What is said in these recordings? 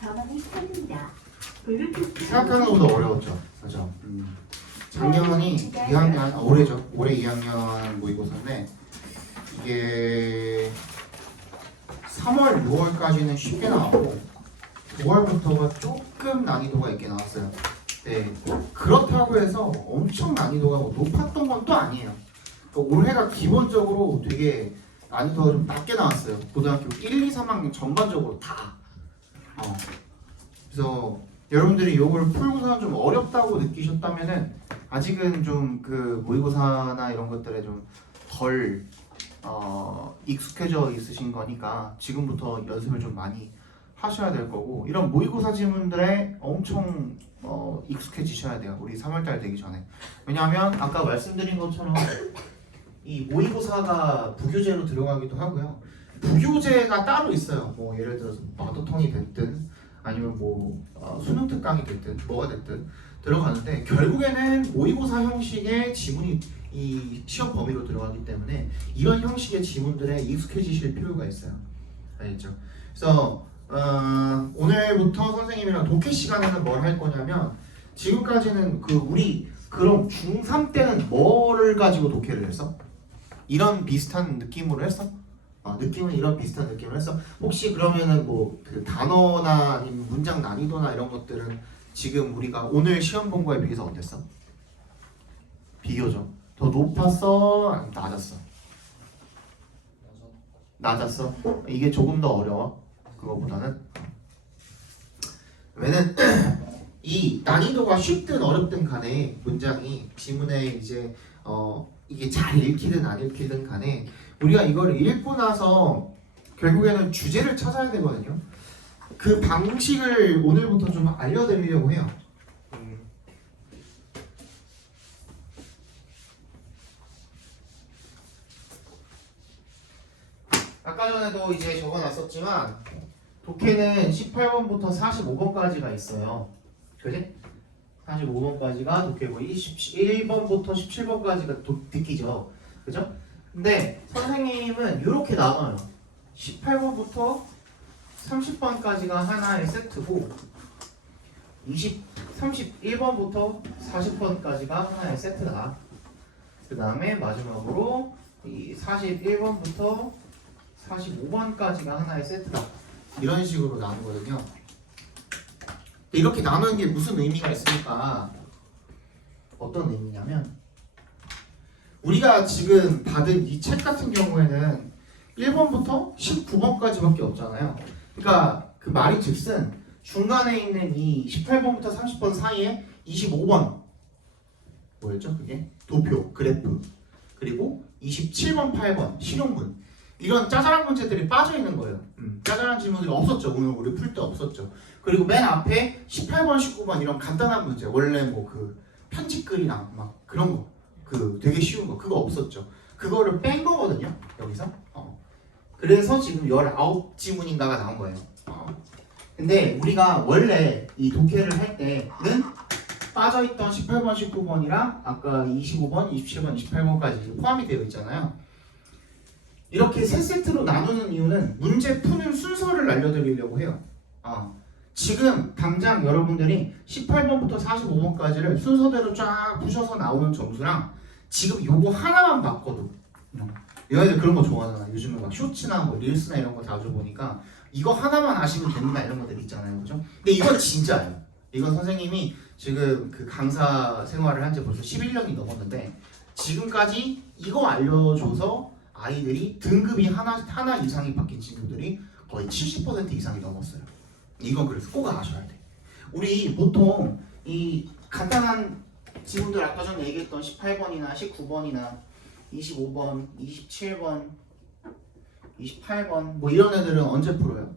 전원이 켜집니다. 블루투스 생각하는 것보다 어려웠죠. 그죠? 작년이 2학년, 올해죠. 올해 2학년 모의고사인데 이게 3월, 6월까지는 쉽게 나왔고 9월부터가 조금 난이도가 있게 나왔어요. 네, 그렇다고 해서 엄청 난이도가 뭐 높았던 건 또 아니에요. 그러니까 올해가 기본적으로 되게 난이도가 좀 낮게 나왔어요. 고등학교 1, 2, 3학년 전반적으로 다. 그래서 여러분들이 이걸 풀고서는 좀 어렵다고 느끼셨다면은 아직은 좀 그 모의고사나 이런 것들에 좀 덜 익숙해져 있으신 거니까 지금부터 연습을 좀 많이 하셔야 될 거고, 이런 모의고사 지문들에 엄청 익숙해지셔야 돼요. 우리 3월달 되기 전에. 왜냐하면 아까 말씀드린 것처럼 이 모의고사가 부교재로 들어가기도 하고요. 부교재가 따로 있어요. 뭐 예를 들어서 마더텅이 됐든 아니면 뭐 수능 특강이 됐든 뭐가 됐든 들어가는데, 결국에는 모의고사 형식의 지문이 이 시험 범위로 들어가기 때문에 이런 형식의 지문들에 익숙해지실 필요가 있어요. 알겠죠? 그래서 오늘부터 선생님이랑 독해 시간에는 뭘 할 거냐면, 지금까지는 우리 그럼 중3 때는 뭐를 가지고 독해를 했어? 이런 비슷한 느낌으로 했어? 느낌은 이런 비슷한 느낌으로 했어? 혹시 그러면은 뭐 그 단어나 아니면 문장 난이도나 이런 것들은 지금 우리가 오늘 시험 본 거에 비해서 어땠어? 비교죠. 더 높았어? 아니면 낮았어? 낮았어? 이게 조금 더 어려워? 그거보다는? 왜냐면 이 난이도가 쉽든 어렵든 간에 문장이 지문에 이제 이게 잘 읽히든 안 읽히든 간에 우리가 이걸 읽고 나서 결국에는 주제를 찾아야 되거든요. 그 방식을 오늘부터 좀 알려드리려고 해요. 아까 전에도 이제 적어놨었지만 독해는 18번부터 45번까지가 있어요. 그지? 45번까지가 독해고 21번부터 17번까지가 듣기죠. 그죠? 근데 선생님은 이렇게 나눠요. 18번부터 30번까지가 하나의 세트고 31번부터 40번까지가 하나의 세트다. 그 다음에 마지막으로 이 41번부터 45번까지가 하나의 세트다. 이런 식으로 나누거든요. 이렇게 나누는 게 무슨 의미가 있습니까? 어떤 의미냐면, 우리가 지금 받은 이 책 같은 경우에는 1번부터 19번까지밖에 없잖아요. 그러니까 그 말이 즉슨 중간에 있는 이 18번부터 30번 사이에 25번 뭐였죠? 그게 도표, 그래프, 그리고 27번, 8번 실용문, 이런 짜잘한 문제들이 빠져 있는 거예요. 짜잘한 질문들이 없었죠. 오늘 우리 풀 때 없었죠. 그리고 맨 앞에 18번, 19번 이런 간단한 문제, 원래 뭐 그 편집글이랑 막 그런 거, 그 되게 쉬운 거, 그거 없었죠. 그거를 뺀 거거든요. 여기서. 그래서 지금 19지문인가가 나온 거예요. 근데 우리가 원래 이 독해를 할 때는 빠져있던 18번, 19번이랑 아까 25번, 27번, 28번까지 포함이 되어 있잖아요. 이렇게 세 세트로 나누는 이유는 문제 푸는 순서를 알려드리려고 해요. 지금 당장 여러분들이 18번부터 45번까지를 순서대로 쫙 푸셔서 나오는 점수랑 지금 요거 하나만 바꿔도, 여자들 그런 거 좋아하잖아. 요즘에 막 쇼츠나 뭐 릴스나 이런 거 자주 보니까 이거 하나만 아시면 된다 이런 것들 있잖아요. 그죠? 근데 이건 진짜예요. 이건 선생님이 지금 그 강사 생활을 한 지 벌써 11년이 넘었는데 지금까지 이거 알려줘서 아이들이 등급이 하나 이상이 바뀐 친구들이 거의 70% 이상이 넘었어요. 이건 그래서 꼭 아셔야 돼. 우리 보통 이 간단한 지문들 아까 전에 얘기했던 18번이나 19번이나 25번, 27번, 28번 뭐 이런 애들은 언제 풀어요?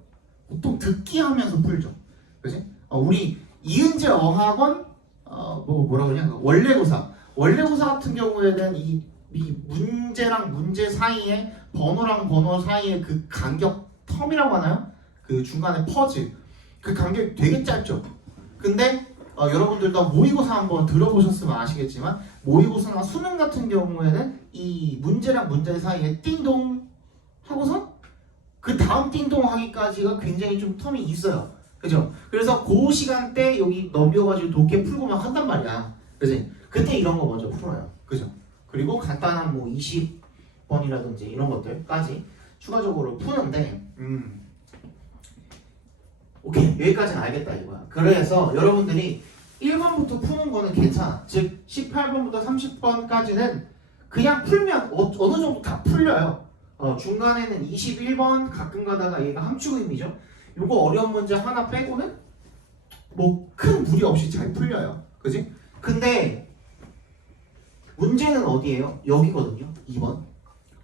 보통 듣기 하면서 풀죠. 그지? 우리 이은재 어학원 뭐라 그러냐? 원래고사 같은 경우에는 이 문제랑 문제 사이에 번호랑 번호 사이에 그 간격 텀이라고 하나요? 그 중간에 퍼즈 그 간격이 되게 짧죠. 근데 여러분들도 모의고사 한번 들어보셨으면 아시겠지만 모의고사나 수능 같은 경우에는 이 문제랑 문제 사이에 띵동 하고서 그 다음 띵동 하기까지가 굉장히 좀 텀이 있어요. 그죠? 그래서 그 시간대 여기 넘겨가지고 독해 풀고 막 한단 말이야. 그지? 그때 이런 거 먼저 풀어요. 그죠? 그리고 간단한 뭐 20번이라든지 이런 것들까지 추가적으로 푸는데 오케이, 여기까지는 알겠다 이거야. 그래서 여러분들이 1번부터 푸는 거는 괜찮아. 즉 18번부터 30번까지는 그냥 풀면 어느 정도 다 풀려요. 중간에는 21번 가끔 가다가 얘가 함축의미죠. 요거 어려운 문제 하나 빼고는 뭐 큰 무리 없이 잘 풀려요. 그지? 근데 문제는 어디예요? 여기거든요. 2번.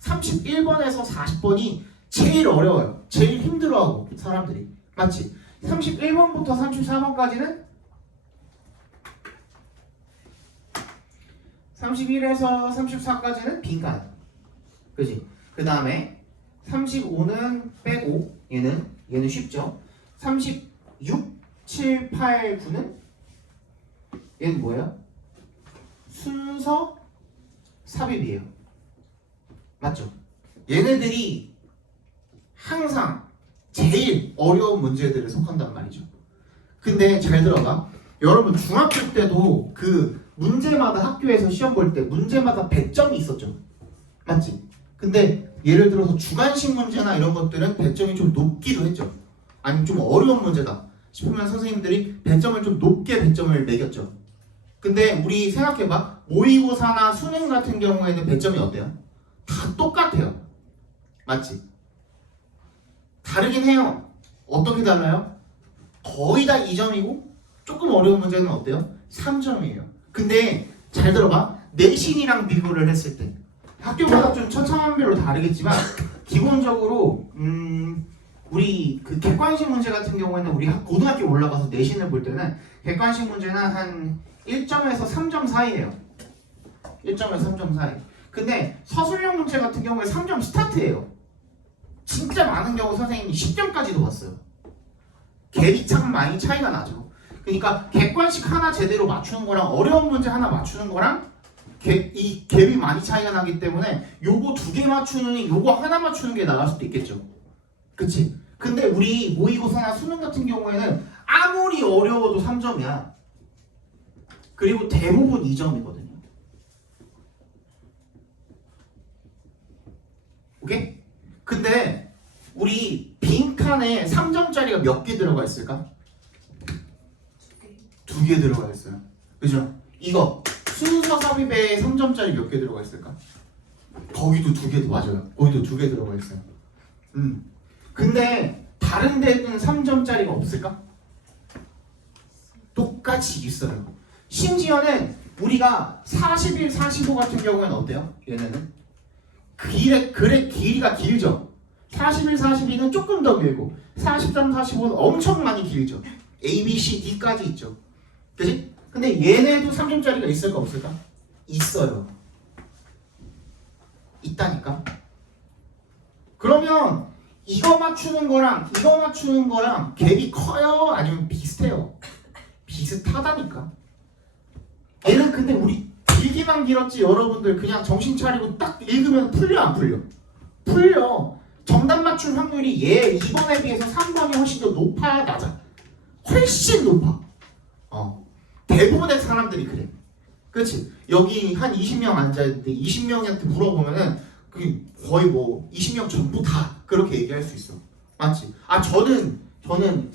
31번에서 40번이 제일 어려워요. 제일 힘들어하고 사람들이. 맞지? 31번부터 34번까지는 31에서 34까지는 빈칸. 그지? 그 다음에 35는 빼고 얘는 쉽죠? 36, 7, 8, 9는 얘는 뭐예요? 순서 삽입이에요. 맞죠? 얘네들이 항상 제일 어려운 문제들에 속한단 말이죠. 근데 잘 들어봐. 여러분 중학교 때도 그 문제마다 학교에서 시험 볼 때 문제마다 100점이 있었죠. 맞지? 근데 예를 들어서 주관식 문제나 이런 것들은 100점이 좀 높기도 했죠. 아니면 좀 어려운 문제다 싶으면 선생님들이 100점을 좀 높게 100점을 매겼죠. 근데 우리 생각해봐. 모의고사나 수능 같은 경우에는 100점이 어때요? 다 똑같아요. 맞지? 다르긴 해요. 어떻게 달라요? 거의 다 2점이고 조금 어려운 문제는 어때요? 3점이에요. 근데 잘 들어봐. 내신이랑 비교를 했을 때 학교마다 좀 천차만별로 다르겠지만 기본적으로 우리 그 객관식 문제 같은 경우에는 우리 고등학교 올라가서 내신을 볼 때는 객관식 문제는 한 1점에서 3점 사이예요. 1점에서 3점 사이. 근데 서술형 문제 같은 경우에 3점 스타트예요. 진짜 많은 경우 선생님이 10점까지도 봤어요. 갭이 참 많이 차이가 나죠. 그러니까 객관식 하나 제대로 맞추는 거랑 어려운 문제 하나 맞추는 거랑 이 갭이 많이 차이가 나기 때문에 요거 2개 맞추느니 요거 하나 맞추는 게 나을 수도 있겠죠. 그치? 근데 우리 모의고사나 수능 같은 경우에는 아무리 어려워도 3점이야. 그리고 대부분 2점이거든요. 오케이? 근데 우리 빈칸에 3점짜리가 몇 개 들어가 있을까? 2개 들어가 있어요. 그죠? 이거 순서 삽입에 3점짜리 몇 개 들어가 있을까? 거기도 2개 맞아요. 거기도 2개 들어가 있어요. 근데 다른 데는 3점짜리가 없을까? 똑같이 있어요. 심지어는 우리가 41, 45 같은 경우에는 어때요? 얘네는 글의 길이가 길죠. 41, 42는 조금 더 길고 43, 45는 엄청 많이 길죠. A, B, C, D까지 있죠. 그치? 근데 얘네도 3점짜리가 있을까 없을까? 있어요. 있다니까. 그러면 이거 맞추는 거랑 이거 맞추는 거랑 갭이 커요? 아니면 비슷해요? 비슷하다니까. 얘는 근데 우리 길기만 길었지 여러분들 그냥 정신 차리고 딱 읽으면 풀려 안 풀려? 풀려. 정답 맞출 확률이 얘 2번에 비해서 3번이 훨씬 더 높아 낮아? 훨씬 높아. 대부분의 사람들이 그래. 그렇지? 여기 한 20명 앉아있는데 20명한테 물어보면은 그게 거의 뭐 20명 전부 다 그렇게 얘기할 수 있어. 맞지? 저는 3번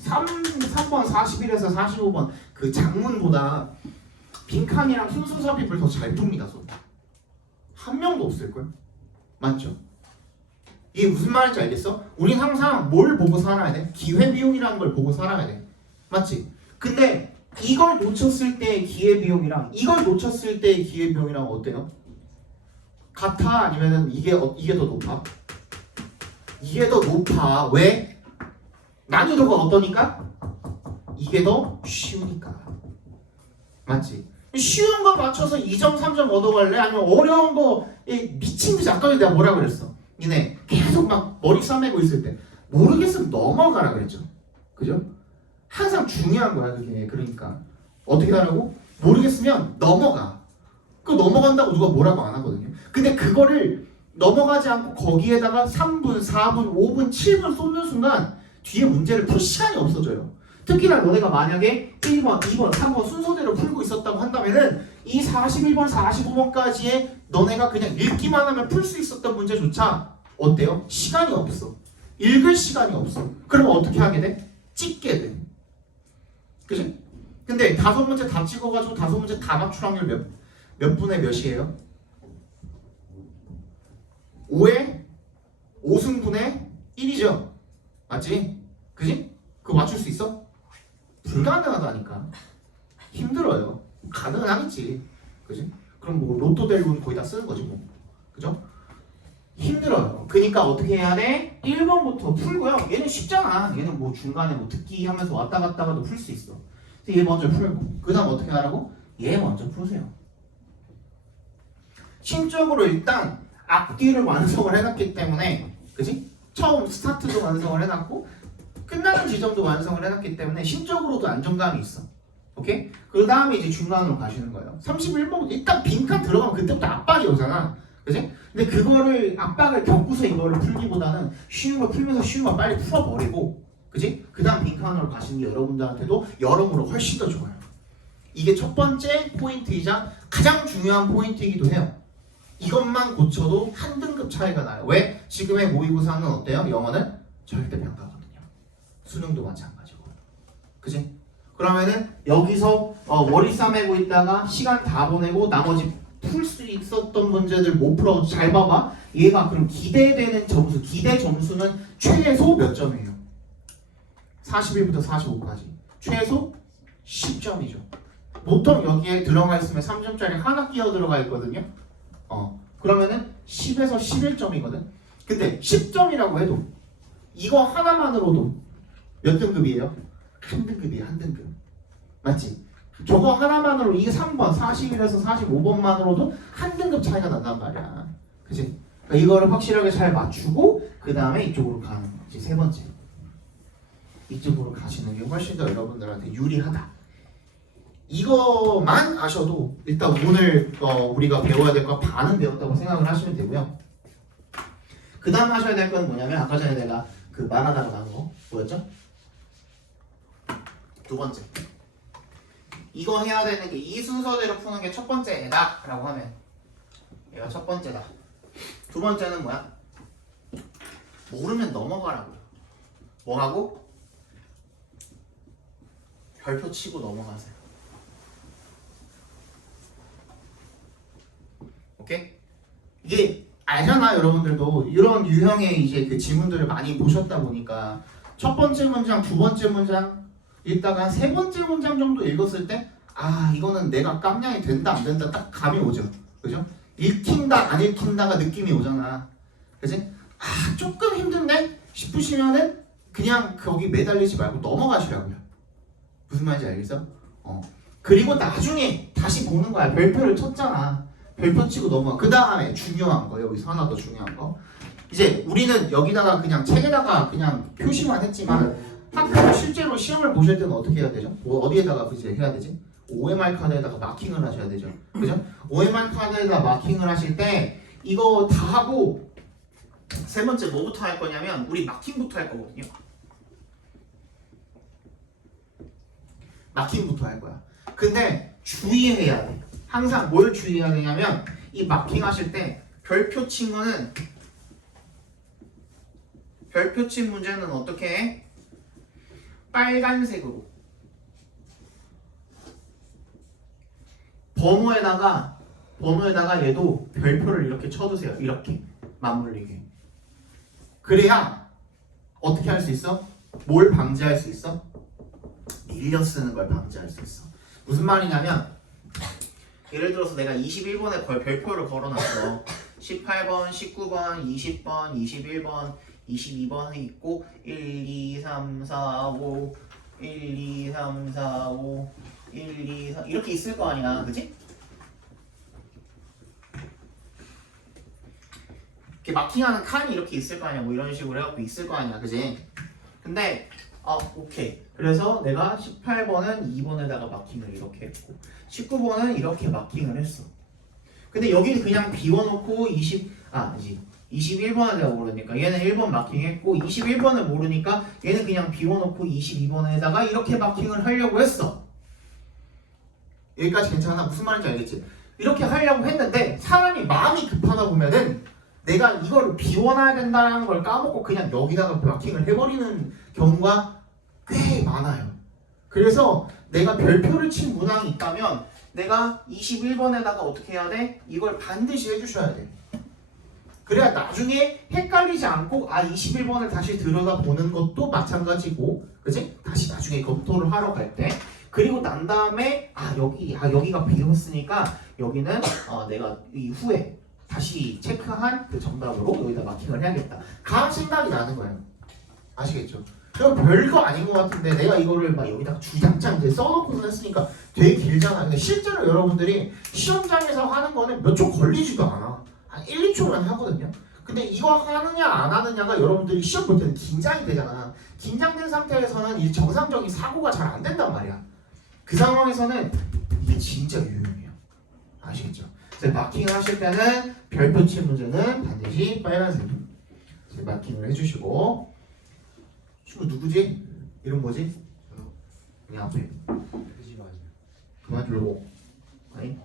41에서 45번 그 장문보다 빈칸이랑 순서 삽입을 더 잘 풉니다. 한 명도 없을걸? 맞죠? 이게 무슨 말인지 알겠어? 우린 항상 뭘 보고 살아야 돼? 기회비용이라는 걸 보고 살아야 돼. 맞지? 근데 이걸 놓쳤을 때의 기회비용이랑 이걸 놓쳤을 때의 기회비용이랑 어때요? 같아? 아니면은 이게 더 높아? 이게 더 높아. 왜? 난이도가 어떠니까? 이게 더 쉬우니까. 맞지? 쉬운 거 맞춰서 2점, 3점 얻어갈래? 아니면 어려운 거 미친 듯이 아까 내가 뭐라 그랬어? 얘네 계속 막 머리 싸매고 있을 때 모르겠으면 넘어가라 그랬죠. 그죠? 항상 중요한 거야 그게. 그러니까 어떻게 하라고? 모르겠으면 넘어가. 그 넘어간다고 누가 뭐라고 안 하거든요. 근데 그거를 넘어가지 않고 거기에다가 3분, 4분, 5분, 7분 쏟는 순간 뒤에 문제를 풀 시간이 없어져요. 특히나 너네가 만약에 1번, 2번, 3번 순서대로 풀고 있었다고 한다면은 이 41번, 45번까지의 너네가 그냥 읽기만 하면 풀 수 있었던 문제조차 어때요? 시간이 없어. 읽을 시간이 없어. 그러면 어떻게 하게 돼? 찍게 돼. 그치? 근데 5문제 다 찍어가지고 5문제 다 맞출 확률 몇 분의 몇이에요? 5에 5승분의 1이죠. 맞지? 그지? 그거 맞출 수 있어? 불가능하다니까. 힘들어요. 가능은 하겠지. 그지? 그럼 뭐 로또 될 돈 거의 다 쓰는 거지 뭐. 그죠? 힘들어요. 그러니까 어떻게 해야 돼? 1번부터 풀고요. 얘는 쉽잖아. 얘는 뭐 중간에 뭐 듣기 하면서 왔다 갔다가도 풀 수 있어. 얘 먼저 풀고 그 다음 어떻게 하라고? 얘 먼저 푸세요. 심적으로 일단 앞뒤를 완성을 해놨기 때문에 그지? 처음 스타트도 완성을 해놨고 끝나는 지점도 완성을 해놨기 때문에 심적으로도 안정감이 있어. 오케이? 그 다음에 이제 중간으로 가시는 거예요. 31번 일단 빈칸 들어가면 그때부터 압박이 오잖아. 그지? 근데 그거를 압박을 겪고서 이거를 풀기보다는 쉬운 걸 풀면서 쉬운 걸 빨리 풀어버리고 그지? 그 다음 빈칸으로 가시는 게 여러분들한테도 여러모로 훨씬 더 좋아요. 이게 첫 번째 포인트이자 가장 중요한 포인트이기도 해요. 이것만 고쳐도 한 등급 차이가 나요. 왜? 지금의 모의고사는 어때요? 영어는 절대평가거든요. 수능도 마찬가지고. 그지? 그러면은 여기서 머리 싸매고 있다가 시간 다 보내고 나머지 풀 수 있었던 문제들 못 풀어. 잘 봐봐. 얘가 그럼 기대되는 점수, 기대 점수는 최소 몇 점이에요? 41부터 45까지. 최소 10점이죠. 보통 여기에 들어가 있으면 3점짜리 하나 끼어 들어가 있거든요. 그러면은 10에서 11점이거든. 근데 10점이라고 해도 이거 하나만으로도 몇 등급이에요? 한 등급이에요. 한 등급. 맞지? 저거 하나만으로 이게 3번, 41에서 45번만으로도 한 등급 차이가 난단 말이야. 그치? 그러니까 이거를 확실하게 잘 맞추고 그 다음에 이쪽으로 가는 거지. 세 번째. 이쪽으로 가시는 게 훨씬 더 여러분들한테 유리하다. 이거만 아셔도 일단 오늘 우리가 배워야 될 거 반은 배웠다고 생각을 하시면 되고요. 그 다음 하셔야 될 건 뭐냐면 아까 전에 내가 그 말하다가 나온 거 뭐였죠? 두 번째. 이거 해야 되는 게 이 순서대로 푸는 게 첫 번째다 라고 하면 얘가 첫 번째다. 두 번째는 뭐야? 모르면 넘어가라고. 뭐하고? 별표 치고 넘어가세요. 오케이? 이게 알잖아. 여러분들도 이런 유형의 이제 그 지문들을 많이 보셨다 보니까 첫 번째 문장, 두 번째 문장 읽다가 세 번째 문장 정도 읽었을 때 아 이거는 내가 깜냥이 된다 안 된다 딱 감이 오죠. 그죠? 읽힌다 안 읽힌다가 느낌이 오잖아. 그지? 아 조금 힘든데 싶으시면은 그냥 거기 매달리지 말고 넘어가시라고요. 무슨 말인지 알겠어? 그리고 나중에 다시 보는 거야. 별표를 쳤잖아. 별표 치고 넘어가. 그 다음에 중요한 거 여기서 하나 더 중요한 거. 이제 우리는 여기다가 그냥 책에다가 그냥 표시만 했지만 학교 실제로 시험을 보실 때는 어떻게 해야 되죠? 뭐 어디에다가 이제 해야 되지? OMR 카드에다가 마킹을 하셔야 되죠. 그죠? OMR 카드에다 마킹을 하실 때 이거 다 하고 세 번째 뭐부터 할 거냐면 우리 마킹부터 할 거거든요. 마킹부터 할 거야. 근데 주의해야 돼. 항상 뭘 주의해야 되냐면 이 마킹 하실 때 별표 친 거는 별표 친 문제는 어떻게 해? 빨간색으로 번호에다가 얘도 별표를 이렇게 쳐두세요. 이렇게 맞물리게. 그래야 어떻게 할 수 있어? 뭘 방지할 수 있어? 밀려 쓰는 걸 방지할 수 있어. 무슨 말이냐면 예를 들어서 내가 21번에 별표를 걸어놨어. 18번, 19번, 20번, 21번, 22번에 있고 1, 2, 3, 4, 5 1, 2, 3, 4, 5 1, 2, 3 이렇게 있을 거 아니야. 그치? 이렇게 마킹하는 칸이 이렇게 있을 거 아니야. 뭐 이런 식으로 해갖고 있을 거 아니야. 그치? 근데 오케이. 그래서 내가 18번은 2번에다가 마킹을 이렇게 했고 19번은 이렇게 마킹을 했어. 근데 여기는 그냥 비워놓고 21번에다가 모르니까 얘는 1번 마킹했고 21번을 모르니까 얘는 그냥 비워놓고 22번에다가 이렇게 마킹을 하려고 했어. 여기까지 괜찮아? 무슨 말인지 알겠지? 이렇게 하려고 했는데 사람이 마음이 급하다 보면은 내가 이걸 비워놔야 된다는 걸 까먹고 그냥 여기다가 마킹을 해버리는 경우가 꽤 많아요. 그래서 내가 별표를 친 문항이 있다면 내가 21번에다가 어떻게 해야 돼? 이걸 반드시 해주셔야 돼. 그래야 나중에 헷갈리지 않고 21번을 다시 들여다보는 것도 마찬가지고, 그치? 다시 나중에 검토를 하러 갈 때. 그리고 난 다음에 여기가 비었으니까 여기는 내가 이후에 다시 체크한 그 정답으로 여기다 마킹을 해야겠다. 가 생각이 나는 거예요. 아시겠죠? 그럼 별거 아닌 것 같은데 내가 이거를 막 여기다가 주장창 이제 써놓고서 했으니까 되게 길잖아. 근데 실제로 여러분들이 시험장에서 하는 거는 몇 초 걸리지도 않아. 한 1, 2초만 하거든요. 근데 이거 하느냐 안 하느냐가 여러분들이 시험 볼 때는 긴장이 되잖아. 긴장된 상태에서는 이 정상적인 사고가 잘 안 된단 말이야. 그 상황에서는 이게 진짜 유용해요. 아시겠죠? 마킹을 하실 때는 별표 친 문제는 반드시 빨간색 마킹을 해주시고. 친구 누구지? 이름 뭐지? 그냥 앞에 그만 들고. 아니?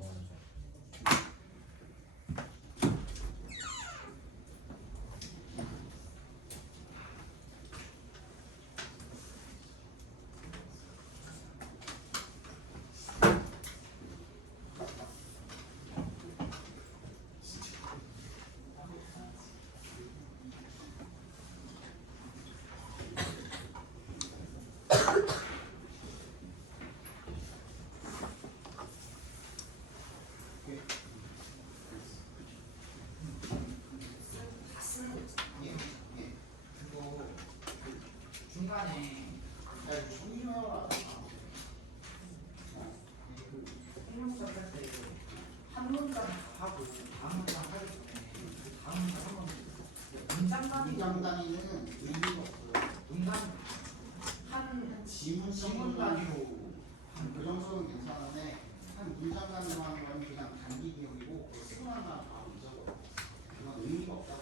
문장단위는 의미가 없어요. 한 지문 단위로 그 정도는 괜찮은데 한 문장 단위로 하는 건 그냥 단기 기억이고 쓰고 나면 바로 잊어버려. 그건 의미가 없다고.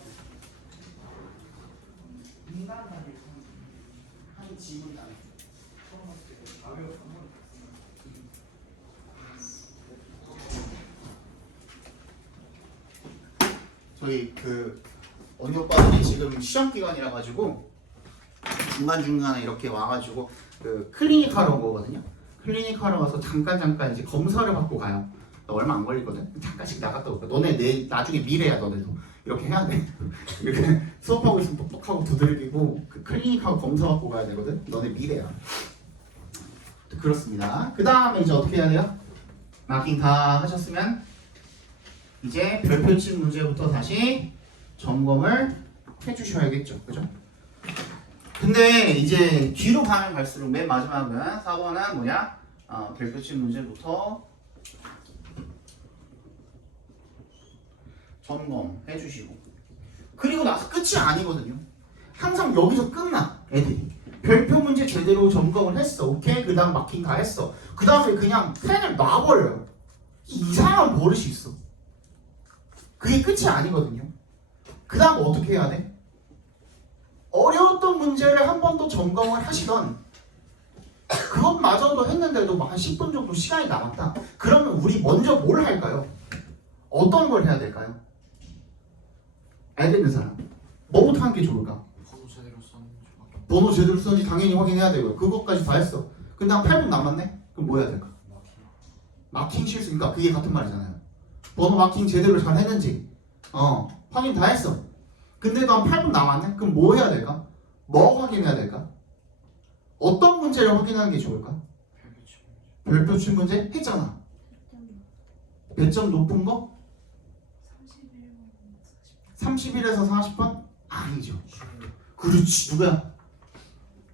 문단 단위로 한 지문 단위. 저희 언니 오빠들이 지금 시험 기간이라 가지고 중간중간에 이렇게 와가지고 클리닉 하러 온 거거든요. 클리닉 하러 와서 잠깐 이제 검사를 받고 가요. 얼마 안 걸리거든. 잠깐씩 나갔다 올까. 너네 나중에 미래야. 너네도 이렇게 해야 돼. 이렇게 수업하고 있으면 똑똑하고 두들기고 클리닉하고 검사 받고 가야 되거든. 너네 미래야. 그렇습니다. 그 다음에 이제 어떻게 해야 돼요? 마킹 다 하셨으면 이제 별표 친 문제부터 다시 점검을 해주셔야겠죠. 그죠? 근데 이제 뒤로 가면 갈수록 맨 마지막은 4번은 뭐냐? 별표 친 문제부터 점검해 주시고 그리고 나서 끝이 아니거든요. 항상 여기서 끝나 애들이. 별표 문제 제대로 점검을 했어. 오케이? 그 다음 마킹 다 했어. 그 다음에 그냥 펜을 놔버려요. 이상한 버릇이 있어. 그게 끝이 아니거든요. 그 다음 어떻게 해야 돼? 어려웠던 문제를 한 번 더 점검을 하시던 그것마저도 했는데도 한 10분 정도 시간이 남았다. 그러면 우리 먼저 뭘 할까요? 어떤 걸 해야 될까요? 알겠는 사람 뭐부터 하는 게 좋을까? 번호 제대로 썼는지 당연히 확인해야 되고요. 그것까지 다 했어. 근데 한 8분 남았네? 그럼 뭐 해야 될까? 마킹 실수니까 그게 같은 말이잖아요. 번호 마킹 제대로 잘 했는지 확인 다 했어. 근데도 한 8분 남았네? 그럼 뭐 해야 될까? 뭐 확인해야 될까? 어떤 문제를 확인하는 게 좋을까? 별표 친 문제 했잖아. 배점 높은 거? 31에서 40번? 아니죠. 그렇지.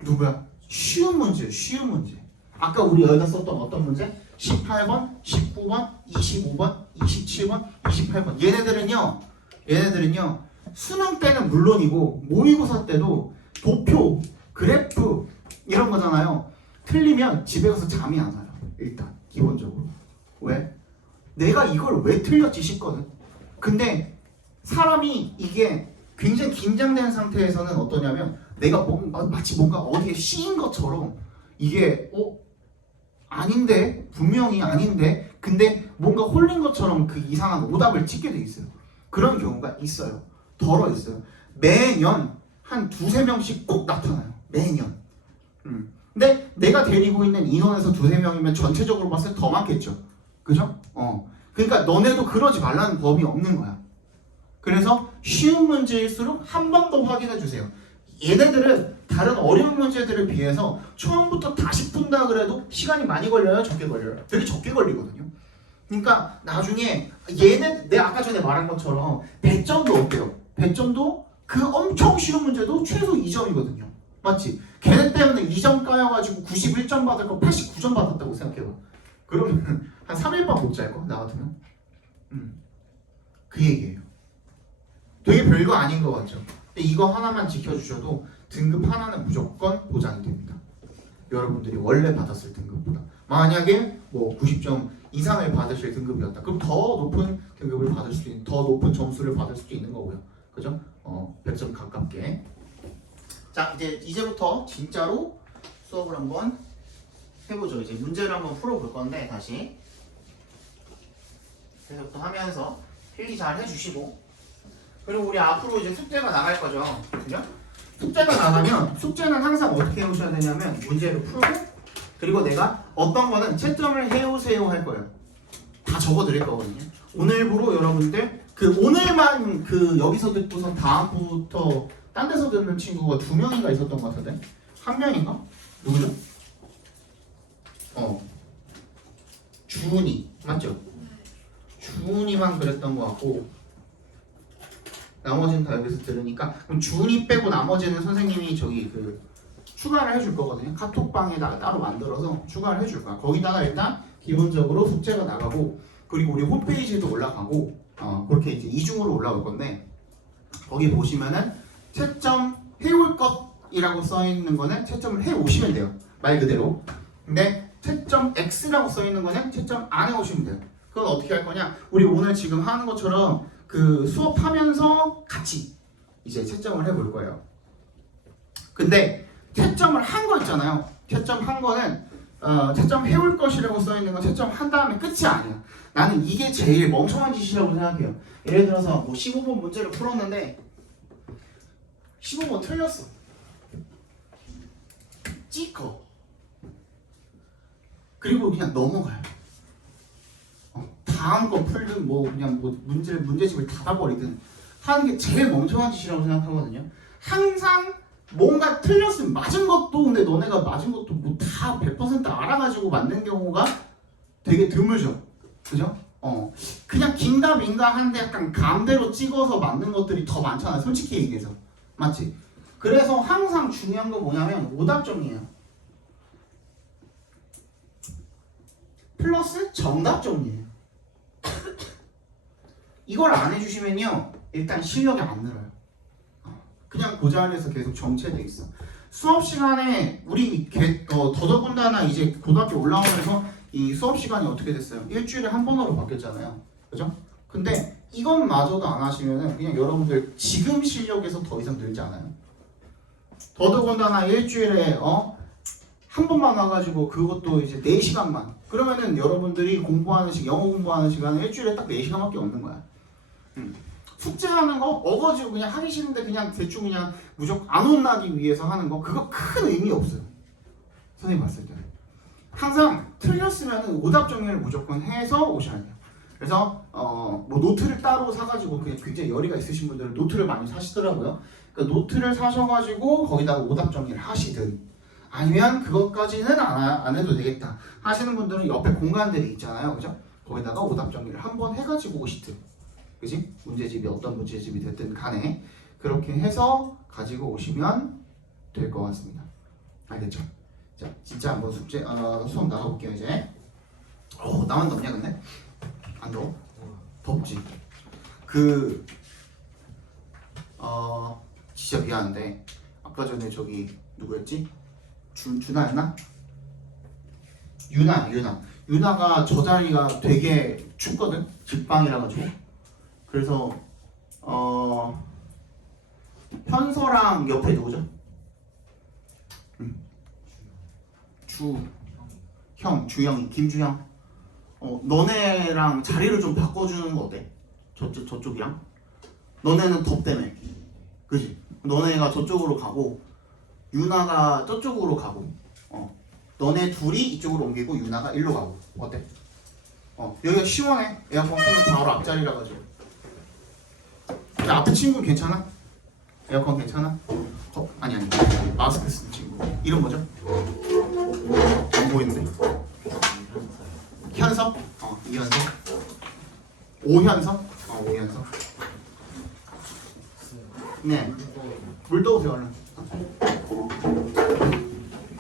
누구야? 쉬운 문제. 아까 우리 여기다 썼던 어떤 문제? 18번, 19번, 25번, 27번, 28번. 얘네들은요 수능 때는 물론이고 모의고사 때도 도표, 그래프 이런 거잖아요. 틀리면 집에 가서 잠이 안 와요. 일단 기본적으로. 왜? 내가 이걸 왜 틀렸지 싶거든. 근데 사람이 이게 굉장히 긴장된 상태에서는 어떠냐면 내가 마치 뭔가 어디에 씌인 것처럼 이게 아닌데 분명히 아닌데 근데 뭔가 홀린 것처럼 그 이상한 오답을 찍게 돼 있어요. 그런 경우가 있어요. 덜어 있어요. 매년 한 두세 명씩 꼭 나타나요. 매년. 근데 내가 데리고 있는 인원에서 두세 명이면 전체적으로 봤을 때 더 많겠죠. 그죠? 그러니까 너네도 그러지 말라는 법이 없는 거야. 그래서 쉬운 문제일수록 한 번 더 확인해 주세요. 얘네들은 다른 어려운 문제들에 비해서 처음부터 다시 푼다 그래도 시간이 많이 걸려요? 적게 걸려요? 되게 적게 걸리거든요. 그러니까 나중에 내가 아까 전에 말한 것처럼 100점도 없대요. 100점도 그 엄청 쉬운 문제도 최소 2점이거든요. 맞지? 걔네 때문에 2점 까여가지고 91점 받을 거 89점 받았다고 생각해봐. 그러면 한 3일만 못 잘걸? 나 같으면? 그 얘기예요. 되게 별거 아닌 것 같죠? 근데 이거 하나만 지켜주셔도 등급 하나는 무조건 보장이 됩니다. 여러분들이 원래 받았을 등급보다. 만약에 뭐 90점 이상을 받으실 등급이었다. 그럼 더 높은 등급을 받을 수도 있는, 더 높은 점수를 받을 수도 있는 거고요. 그죠? 100점 가깝게. 자, 이제부터 진짜로 수업을 한번 해보죠. 이제 문제를 한번 풀어볼 건데 다시. 그래서부터 하면서 필기 잘 해주시고. 그리고 우리 앞으로 이제 숙제가 나갈 거죠. 그죠? 숙제가 나가면 숙제는 항상 어떻게 해오셔야 되냐면 문제를 풀고 그리고 내가 어떤 거는 채점을 해오세요 할 거예요. 다 적어 드릴 거거든요. 오늘부로 여러분들 오늘만 여기서 듣고선 다음부터 딴 데서 듣는 친구가 2명인가 있었던 것 같은데 1명인가? 누구죠? 주은이 맞죠? 주은이만 그랬던 것 같고 나머지는 다 여기서 들으니까 그럼 주은이 빼고 나머지는 선생님이 추가를 해줄 거거든요. 카톡방에다가 따로 만들어서 추가를 해줄 거야. 거기다가 일단 기본적으로 숙제가 나가고 그리고 우리 홈페이지에도 올라가고 그렇게 이제 이중으로 올라올 건데 거기 보시면은 채점 해올 것이라고 써 있는 거는 채점을 해 오시면 돼요. 말 그대로. 근데 채점 X라고 써 있는 거는 채점 안 해 오시면 돼요. 그건 어떻게 할 거냐? 우리 오늘 지금 하는 것처럼 수업하면서 같이 이제 채점을 해볼 거예요. 근데 채점을 한 거 있잖아요. 채점 한 거는 채점 해올 것이라고 써 있는 건 채점 한 다음에 끝이 아니야. 나는 이게 제일 멍청한 짓이라고 생각해요. 예를 들어서 뭐 15번 문제를 풀었는데 15번 틀렸어. 찍어. 그리고 그냥 넘어가요. 다음 거 풀든 그냥 문제집을 닫아버리든 하는 게 제일 멍청한 짓이라고 생각하거든요. 항상 뭔가 틀렸으면 맞은 것도 근데 너네가 맞은 것도 다 100% 알아가지고 맞는 경우가 되게 드물죠. 그죠? 그냥 긴가민가 하는데 약간 감대로 찍어서 맞는 것들이 더 많잖아요. 솔직히 얘기해서. 맞지? 그래서 항상 중요한 건 뭐냐면 오답정리예요. 플러스 정답정리예요. 이걸 안 해주시면요 일단 실력이 안 늘어요. 그냥 그 자리에서 계속 정체돼 있어. 수업 시간에 우리 더더군다나 이제 고등학교 올라오면서 이 수업 시간이 어떻게 됐어요? 일주일에 한 번으로 바뀌었잖아요. 그죠? 근데 이것마저도 안 하시면은 그냥 여러분들 지금 실력에서 더 이상 늘지 않아요. 더더군다나 일주일에 한 번만 와가지고 그것도 이제 4시간만 그러면은 여러분들이 영어 공부하는 시간은 일주일에 딱 4시간밖에 없는 거야. 숙제하는 거 어거지로 그냥 하기 싫은데 그냥 대충 그냥 무조건 안 혼나기 위해서 하는 거 그거 큰 의미 없어요. 선생님 봤을 때 항상 틀렸으면은 오답 정리를 무조건 해서 오셔야 돼요. 그래서 뭐 노트를 따로 사가지고 그냥 굉장히 열의가 있으신 분들은 노트를 많이 사시더라고요. 그러니까 노트를 사셔가지고 거기다가 오답 정리를 하시든 아니면 그것까지는 안 해도 되겠다 하시는 분들은 옆에 공간들이 있잖아요. 그죠? 거기다가 오답 정리를 한번 해가지고 오시든 그지? 문제집이 어떤 문제집이 됐든 간에 그렇게 해서 가지고 오시면 될 것 같습니다. 알겠죠? 자, 진짜 한번 수업 나가볼게요 이제. 나만 덥냐 근데? 안 더워? 덥지? 진짜 미안한데 아까 전에 누구였지? 준하였나? 유나가 저 자리가 되게 춥거든. 직방이라 가지고. 그래서 현서랑 옆에 누구죠? 주형이 김주형. 너네랑 자리를 좀 바꿔주는 거 어때? 저쪽이랑. 너네는 덥다며. 그지? 너네가 저쪽으로 가고 유나가 저쪽으로 가고. 너네 둘이 이쪽으로 옮기고 유나가 일로 가고. 어때? 여기가 시원해. 에어컨 끄면 바로 앞자리라 가지고. 앞에 친구 괜찮아? 에어컨 괜찮아? 아니 마스크 쓴 친구 이름 뭐죠? 안 보이는데. 현석? 이현석? 오현석? 오현석. 네. 물 떠오세요 얼른.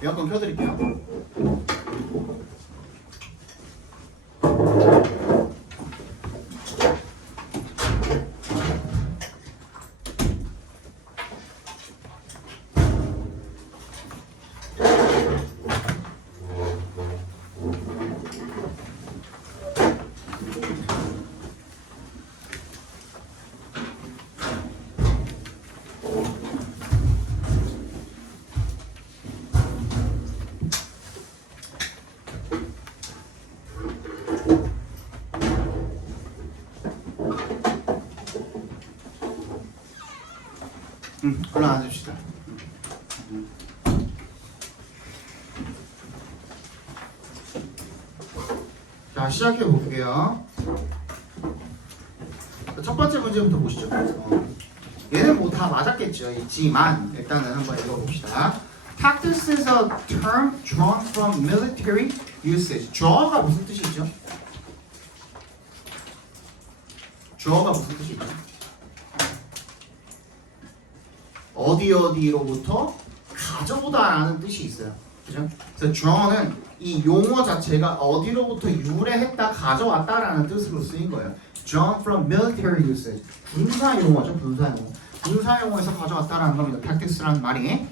에어컨 켜드릴게요. 얼른 앉읍시다. 자, 시작해 볼게요. 첫 번째 문제부터 보시죠. 얘는 뭐 다 맞았겠죠. 있지만 일단은 한번 읽어봅시다. Tactics is a term drawn from military usage. draw가 무슨 뜻이죠? draw가 무슨 뜻이죠? 어디로부터 가져오다라는 뜻이 있어요. 그죠? 그래서 draw는 이 용어 자체가 어디로부터 유래했다, 가져왔다라는 뜻으로 쓰인 거예요. drawn from military usage. 군사 용어죠, 군사 용어. 군사 용어에서 가져왔다라는 겁니다. tactics라는 말이.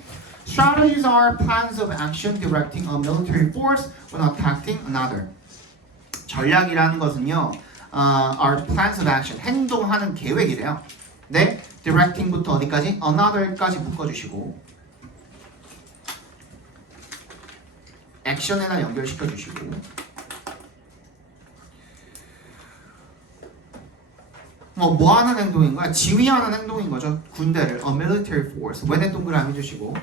Strategies are plans of action directing a military force when attacking another. 전략이라는 것은요, are plans of action. 행동하는 계획이래요. 네, directing부터 어디까지? another까지 묶어주시고 action에나 연결시켜주시고 뭐 하는 행동인 거야? 지휘하는 행동인 거죠. 군대를 a military force when 동그라미 해주시고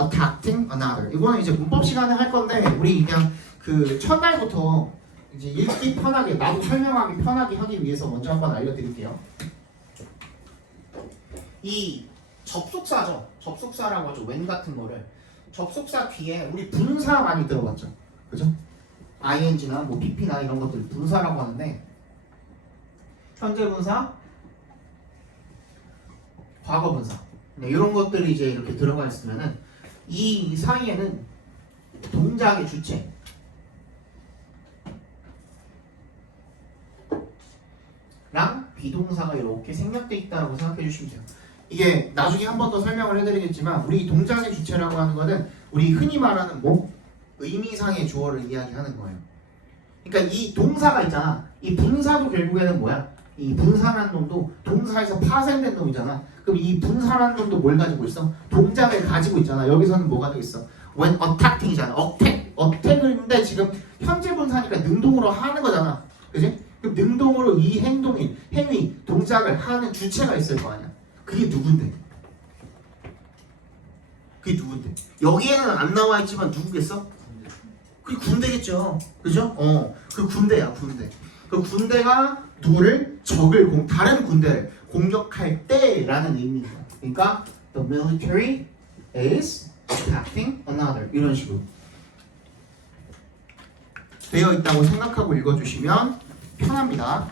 attacking another. 이거는 이제 문법 시간에 할 건데 우리 그냥 그 첫날부터 이제 읽기 편하게 나도 설명하기 편하게 하기 위해서 먼저 한번 알려드릴게요. 이 접속사죠. 접속사라고 하죠. when 같은 거를. 접속사 뒤에 우리 분사 많이 들어봤죠. 그죠? ing나 뭐 pp나 이런 것들 분사라고 하는데 현재 분사, 과거 분사. 네, 이런 것들이 이제 이렇게 들어가 있으면은 이 사이에는 동작의 주체 랑 비동사가 이렇게 생략돼 있다고 생각해 주시면 돼요. 이게 나중에 한 번 더 설명을 해드리겠지만 우리 동작의 주체라고 하는 거는 우리 흔히 말하는 뭐 의미상의 주어를 이야기하는 거예요. 그러니까 이 동사가 있잖아. 이 분사도 결국에는 뭐야? 이 분사라는 놈도 동사에서 파생된 놈이잖아. 그럼 이 분사라는 놈도 뭘 가지고 있어? 동작을 가지고 있잖아. 여기서는 뭐가 되겠어? when attacting이잖아. 어택을 했는데 지금 현재 분사니까 능동으로 하는 거잖아. 그지? 그럼 능동으로 이 행위, 동작을 하는 주체가 있을 거 아니야. 그게 누군데? 여기에는 안 나와 있지만 누구겠어? 그게 군대겠죠. 그죠? 그 군대야, 군대. 그 군대가 누구를 다른 군대를 공격할 때라는 의미입니다. 그러니까 the military is attacking another 이런 식으로 되어 있다고 생각하고 읽어주시면 편합니다.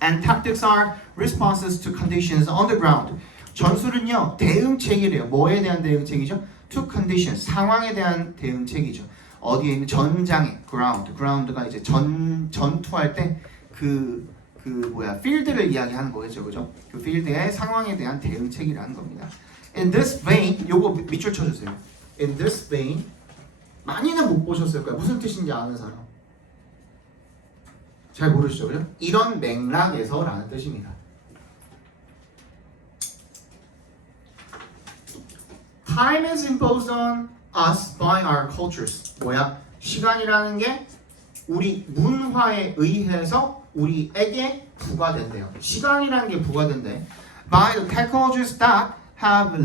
And tactics are responses to conditions on the ground. 전술은요 대응책이래요. 뭐에 대한 대응책이죠? To conditions 상황에 대한 대응책이죠. 어디에 있는 전장에 ground가 이제 전투할 때 필드를 이야기하는 거겠죠, 그죠? 그 필드의 상황에 대한 대응책이라는 겁니다. In this vein, 요거 밑줄 쳐주세요. In this vein, 많이는 못 보셨을 거예요. 무슨 뜻인지 아는 사람? 잘 모르시죠, 그죠? 이런 맥락에서라는 뜻입니다. Time is imposed on us by our cultures. 뭐야? 시간이라는 게 우리 문화에 의해서 우리에게 부과된대요. 시간이라는 게 부과된대. By the technologies that have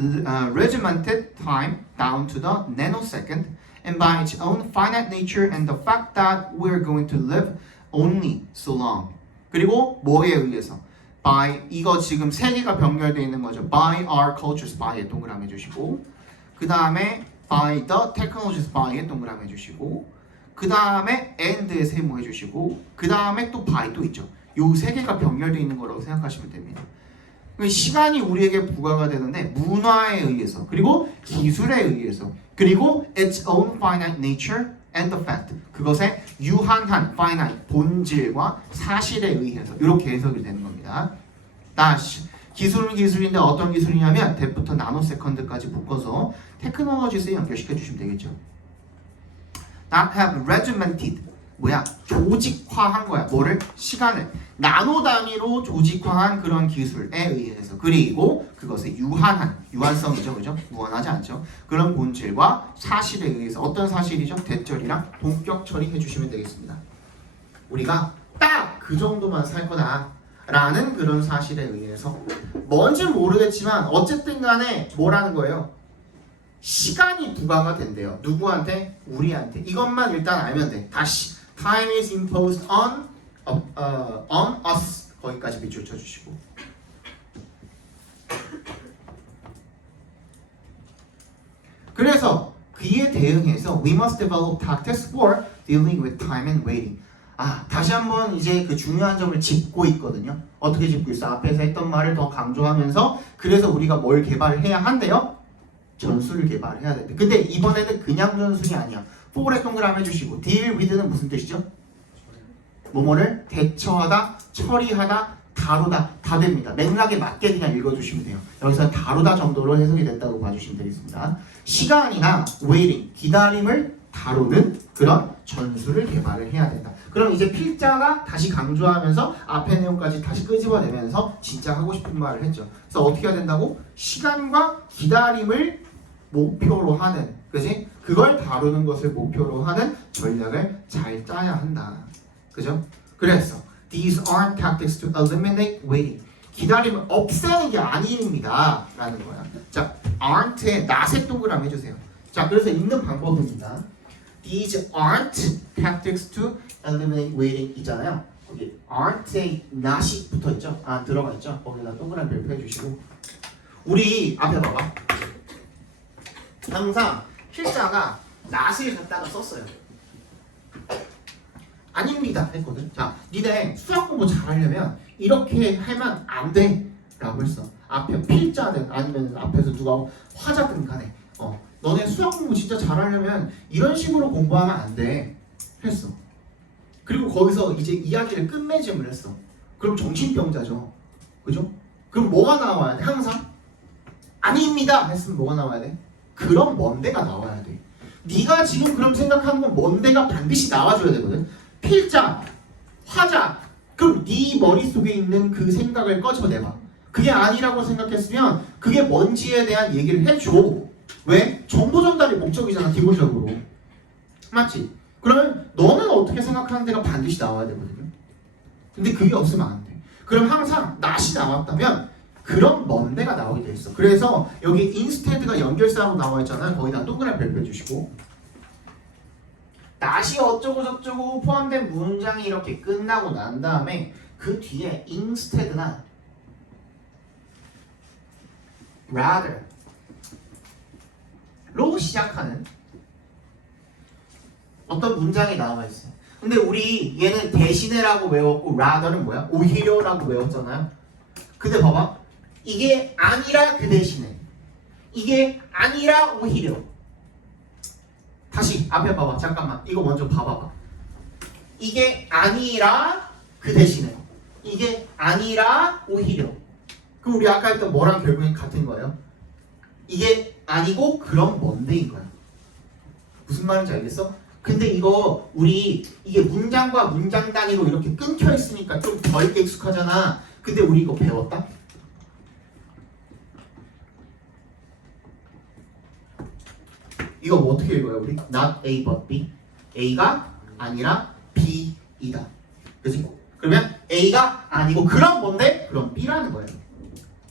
regimented time down to the nanosecond, and by its own finite nature and the fact that we're going to live only so long. 그리고 뭐에 의해서? By 이거 지금 세 개가 병렬되어 있는 거죠. By our cultures, by에 동그라미 해주시고, 그 다음에 by the technologies, by에 동그라미 해주시고, 그 다음에 and에 세모 해주시고, 그 다음에 또 by 또 있죠. 요 세 개가 병렬되어 있는 거라고 생각하시면 됩니다. 시간이 우리에게 부과가 되는데 문화에 의해서, 그리고 기술에 의해서, 그리고 its own finite nature and the fact, 그것의 유한한 finite 본질과 사실에 의해서 이렇게 해석이 되는 겁니다. 다시 기술은 기술인데 어떤 기술이냐면 대부터 나노세컨드까지 묶어서 테크놀로지스에 연결시켜 주시면 되겠죠. That have regimented, 뭐야? 조직화한 거야. 뭐를? 시간을 나노 단위로 조직화한 그런 기술에 의해서, 그리고 그것의 유한성이죠, 그죠? 무한하지 않죠. 그런 본질과 사실에 의해서, 어떤 사실이죠? 대절이랑 동격 처리해 주시면 되겠습니다. 우리가 딱 그 정도만 살 거다라는 그런 사실에 의해서, 뭔지는 모르겠지만 어쨌든 간에 뭐라는 거예요? 시간이 부과가 된대요. 누구한테? 우리한테. 이것만 일단 알면 돼. 다시 time is imposed on us, 거기까지 밑줄 쳐주시고, 그래서 그에 대응해서 we must develop tactics for dealing with time and waiting. 다시 한번 이제 그 중요한 점을 짚고 있거든요. 어떻게 짚고 있어? 앞에서 했던 말을 더 강조하면서, 그래서 우리가 뭘 개발해야 한대요? 전술을 개발해야 된대. 근데 이번에는 그냥 전술이 아니야. for에 동그라미 해주시고, deal with는 무슨 뜻이죠? 뭐뭐를 대처하다, 처리하다, 다루다, 다 됩니다. 맥락에 맞게 그냥 읽어주시면 돼요. 여기서 다루다 정도로 해석이 됐다고 봐주시면 되겠습니다. 시간이나 waiting, 기다림을 다루는 그런 전술을 개발을 해야 된다. 그럼 이제 필자가 다시 강조하면서 앞에 내용까지 다시 끄집어내면서 진짜 하고 싶은 말을 했죠. 그래서 어떻게 해야 된다고? 시간과 기다림을 목표로 하는, 그지? 그걸 다루는 것을 목표로 하는 전략을 잘 짜야 한다. 그죠? 그래서 these aren't tactics to eliminate waiting. 기다림을 없애는 게 아닙니다 라는 거야. 자, aren't에 not에 동그라미 해주세요. 자, 그래서 읽는 방법입니다. These aren't tactics to eliminate waiting 있잖아요. 거기 aren't에 not이 붙어있죠? 들어가 있죠? 거기다 동그라미 별표 해주시고, 우리 앞에 봐봐. 항상 필자가 not을 갖다가 썼어요. 아닙니다 했거든. 자, 니네 수학 공부 잘하려면 이렇게 하면 안 돼 라고 했어. 앞에 필자든 아니면 앞에서 누가 화자든 간에 너네 수학 공부 진짜 잘하려면 이런 식으로 공부하면 안 돼 했어. 그리고 거기서 이제 이야기를 끝맺음을 했어. 그럼 정신병자죠, 그죠? 그럼 뭐가 나와야 돼? 항상 아닙니다 했으면 뭐가 나와야 돼? 그럼 뭔데가 나와야 돼. 네가 지금 그럼 생각하는 건 뭔데가 반드시 나와줘야 되거든. 필자, 화자, 그럼 네 머릿속에 있는 그 생각을 꺼져내봐. 그게 아니라고 생각했으면 그게 뭔지에 대한 얘기를 해줘. 왜? 정보 전달이 목적이잖아, 기본적으로. 맞지? 그러면 너는 어떻게 생각하는 데가 반드시 나와야 되거든요. 근데 그게 없으면 안 돼. 그럼 항상 not이 나왔다면 그런 뭔데가 나오게 돼 있어. 그래서 여기 instead가 연결사로 나와 있잖아요. 거기다 동그라미 별표 해주시고, not이 어쩌고 저쩌고 포함된 문장이 이렇게 끝나고 난 다음에 그 뒤에 instead나 rather 로 시작하는 어떤 문장이 나와 있어요. 근데 우리 얘는 대신에라고 외웠고 rather는 뭐야? 오히려라고 외웠잖아요. 근데 봐봐, 이게 아니라 그 대신에, 이게 아니라 오히려. 다시 앞에 봐봐. 잠깐만, 이거 먼저 봐봐봐. 이게 아니라 그 대신에, 이게 아니라 오히려. 그럼 우리 아까 했던 뭐랑 결국엔 같은 거예요? 이게 아니고 그럼 뭔데인 거야. 무슨 말인지 알겠어? 근데 이거 우리 이게 문장과 문장 단위로 이렇게 끊겨 있으니까 좀 덜 익숙하잖아. 근데 우리 이거 배웠다? 이거 뭐 어떻게 읽어요 우리? Not A but B. A가 아니라 B이다. 그지? 그러면 A가 아니고 그럼 뭔데? 그럼 B라는 거예요.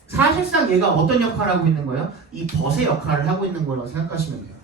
사실상 얘가 어떤 역할을 하고 있는 거예요? 이 벗의 역할을 하고 있는 거라고 생각하시면 돼요.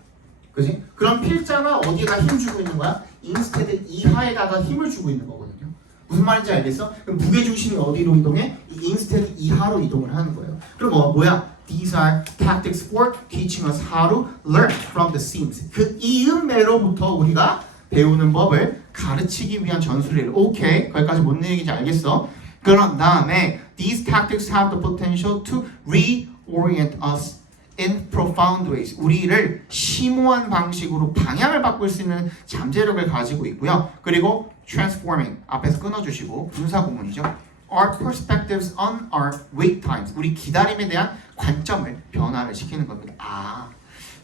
그지? 그럼 필자가 어디에다 힘 주고 있는 거야? instead 이하에다가 힘을 주고 있는 거거든요. 무슨 말인지 알겠어? 그럼 무게중심이 어디로 이동해? 이 instead 이하로 이동을 하는 거예요. 그럼 뭐야? These are tactics for teaching us how to learn from the themes. 그 이음매로부터 우리가 배우는 법을 가르치기 위한 전술이에요. 오케이, 거기까지 뭔 얘기인지 알겠어? 그런 다음에 these tactics have the potential to reorient us in profound ways. 우리를 심오한 방식으로 방향을 바꿀 수 있는 잠재력을 가지고 있고요. 그리고 transforming 앞에서 끊어주시고 분사구문이죠. Our perspectives on our wait times. 우리 기다림에 대한 관점을 변화를 시키는 겁니다.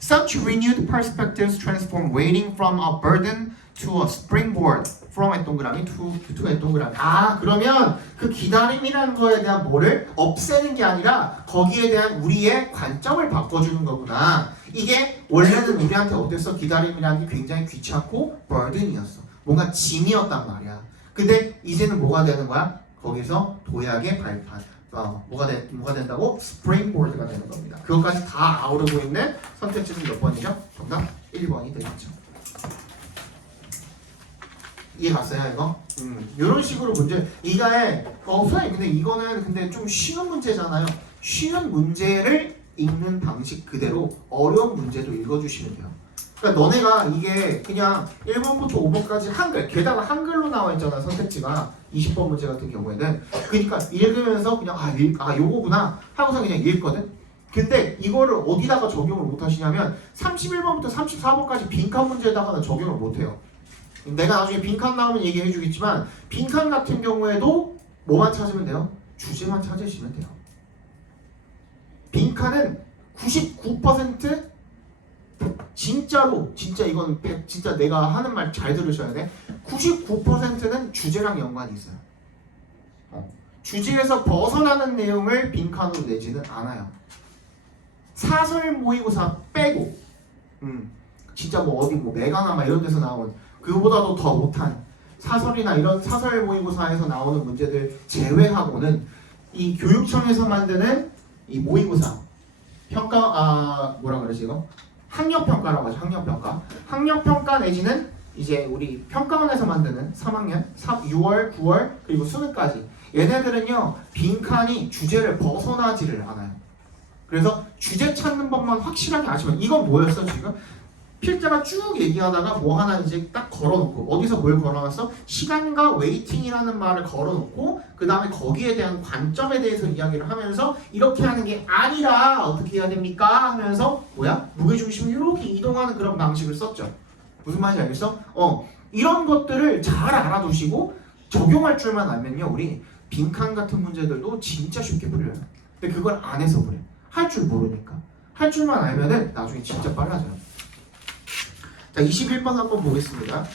Such renewed perspectives transform waiting from a burden to a springboard. from의 동그라미 to의 동그라미. 그러면 그 기다림이라는 거에 대한 뭐를 없애는 게 아니라 거기에 대한 우리의 관점을 바꿔주는 거구나. 이게 원래는 우리한테 어땠어? 기다림이라는 게 굉장히 귀찮고 burden이었어. 뭔가 짐이었단 말이야. 근데 이제는 뭐가 되는 거야? 거기서 도약의 발판. 뭐가 된다고? 스프링보드가 되는 겁니다. 그것까지 다 아우르고 있는 선택지는 몇 번이죠? 정답 1번이 되겠죠. 이해 갔어요 이거? 이런 식으로 문제 이가에 선생님 근데 이거는 근데 좀 쉬운 문제잖아요. 쉬운 문제를 읽는 방식 그대로 어려운 문제도 읽어주시면 돼요. 그러니까 너네가 이게 그냥 1번부터 5번까지 한글 게다가 한글로 나와 있잖아 선택지가 20번 문제 같은 경우에는 그러니까 읽으면서 그냥 요거구나 하고서 그냥 읽거든. 근데 이거를 어디다가 적용을 못 하시냐면 31번부터 34번까지 빈칸 문제에다가는 적용을 못 해요. 내가 나중에 빈칸 나오면 얘기해 주겠지만 빈칸 같은 경우에도 뭐만 찾으면 돼요? 주제만 찾으시면 돼요. 빈칸은 99% 진짜로 진짜 이건 진짜 내가 하는 말 잘 들으셔야 돼. 99%는 주제랑 연관이 있어요. 주제에서 벗어나는 내용을 빈칸으로 내지는 않아요. 사설 모의고사 빼고 진짜 뭐 어디 뭐 메가나 막 이런 데서 나온 그보다도 더 못한 사설이나 이런 사설 모의고사에서 나오는 문제들 제외하고는 이 교육청에서 만드는 이 모의고사 평가 뭐라 그러지 이거? 학력평가라고 하죠. 학력평가 내지는 이제 우리 평가원에서 만드는 3학년 6월, 9월 그리고 수능까지 얘네들은요 빈칸이 주제를 벗어나지를 않아요. 그래서 주제 찾는 법만 확실하게 아시면 이건 뭐였어 지금? 필자가 쭉 얘기하다가 뭐 하나 이제 딱 걸어놓고 어디서 뭘 걸어놨어? 시간과 웨이팅이라는 말을 걸어놓고 그 다음에 거기에 대한 관점에 대해서 이야기를 하면서 이렇게 하는 게 아니라 어떻게 해야 됩니까? 하면서 뭐야? 무게중심이 이렇게 이동하는 그런 방식을 썼죠. 무슨 말인지 알겠어? 이런 것들을 잘 알아두시고 적용할 줄만 알면요 우리 빈칸 같은 문제들도 진짜 쉽게 풀려요. 근데 그걸 안 해서 그래. 할 줄 모르니까. 할 줄만 알면은 나중에 진짜 빨라져요. 자, 21번 한번 보겠습니다.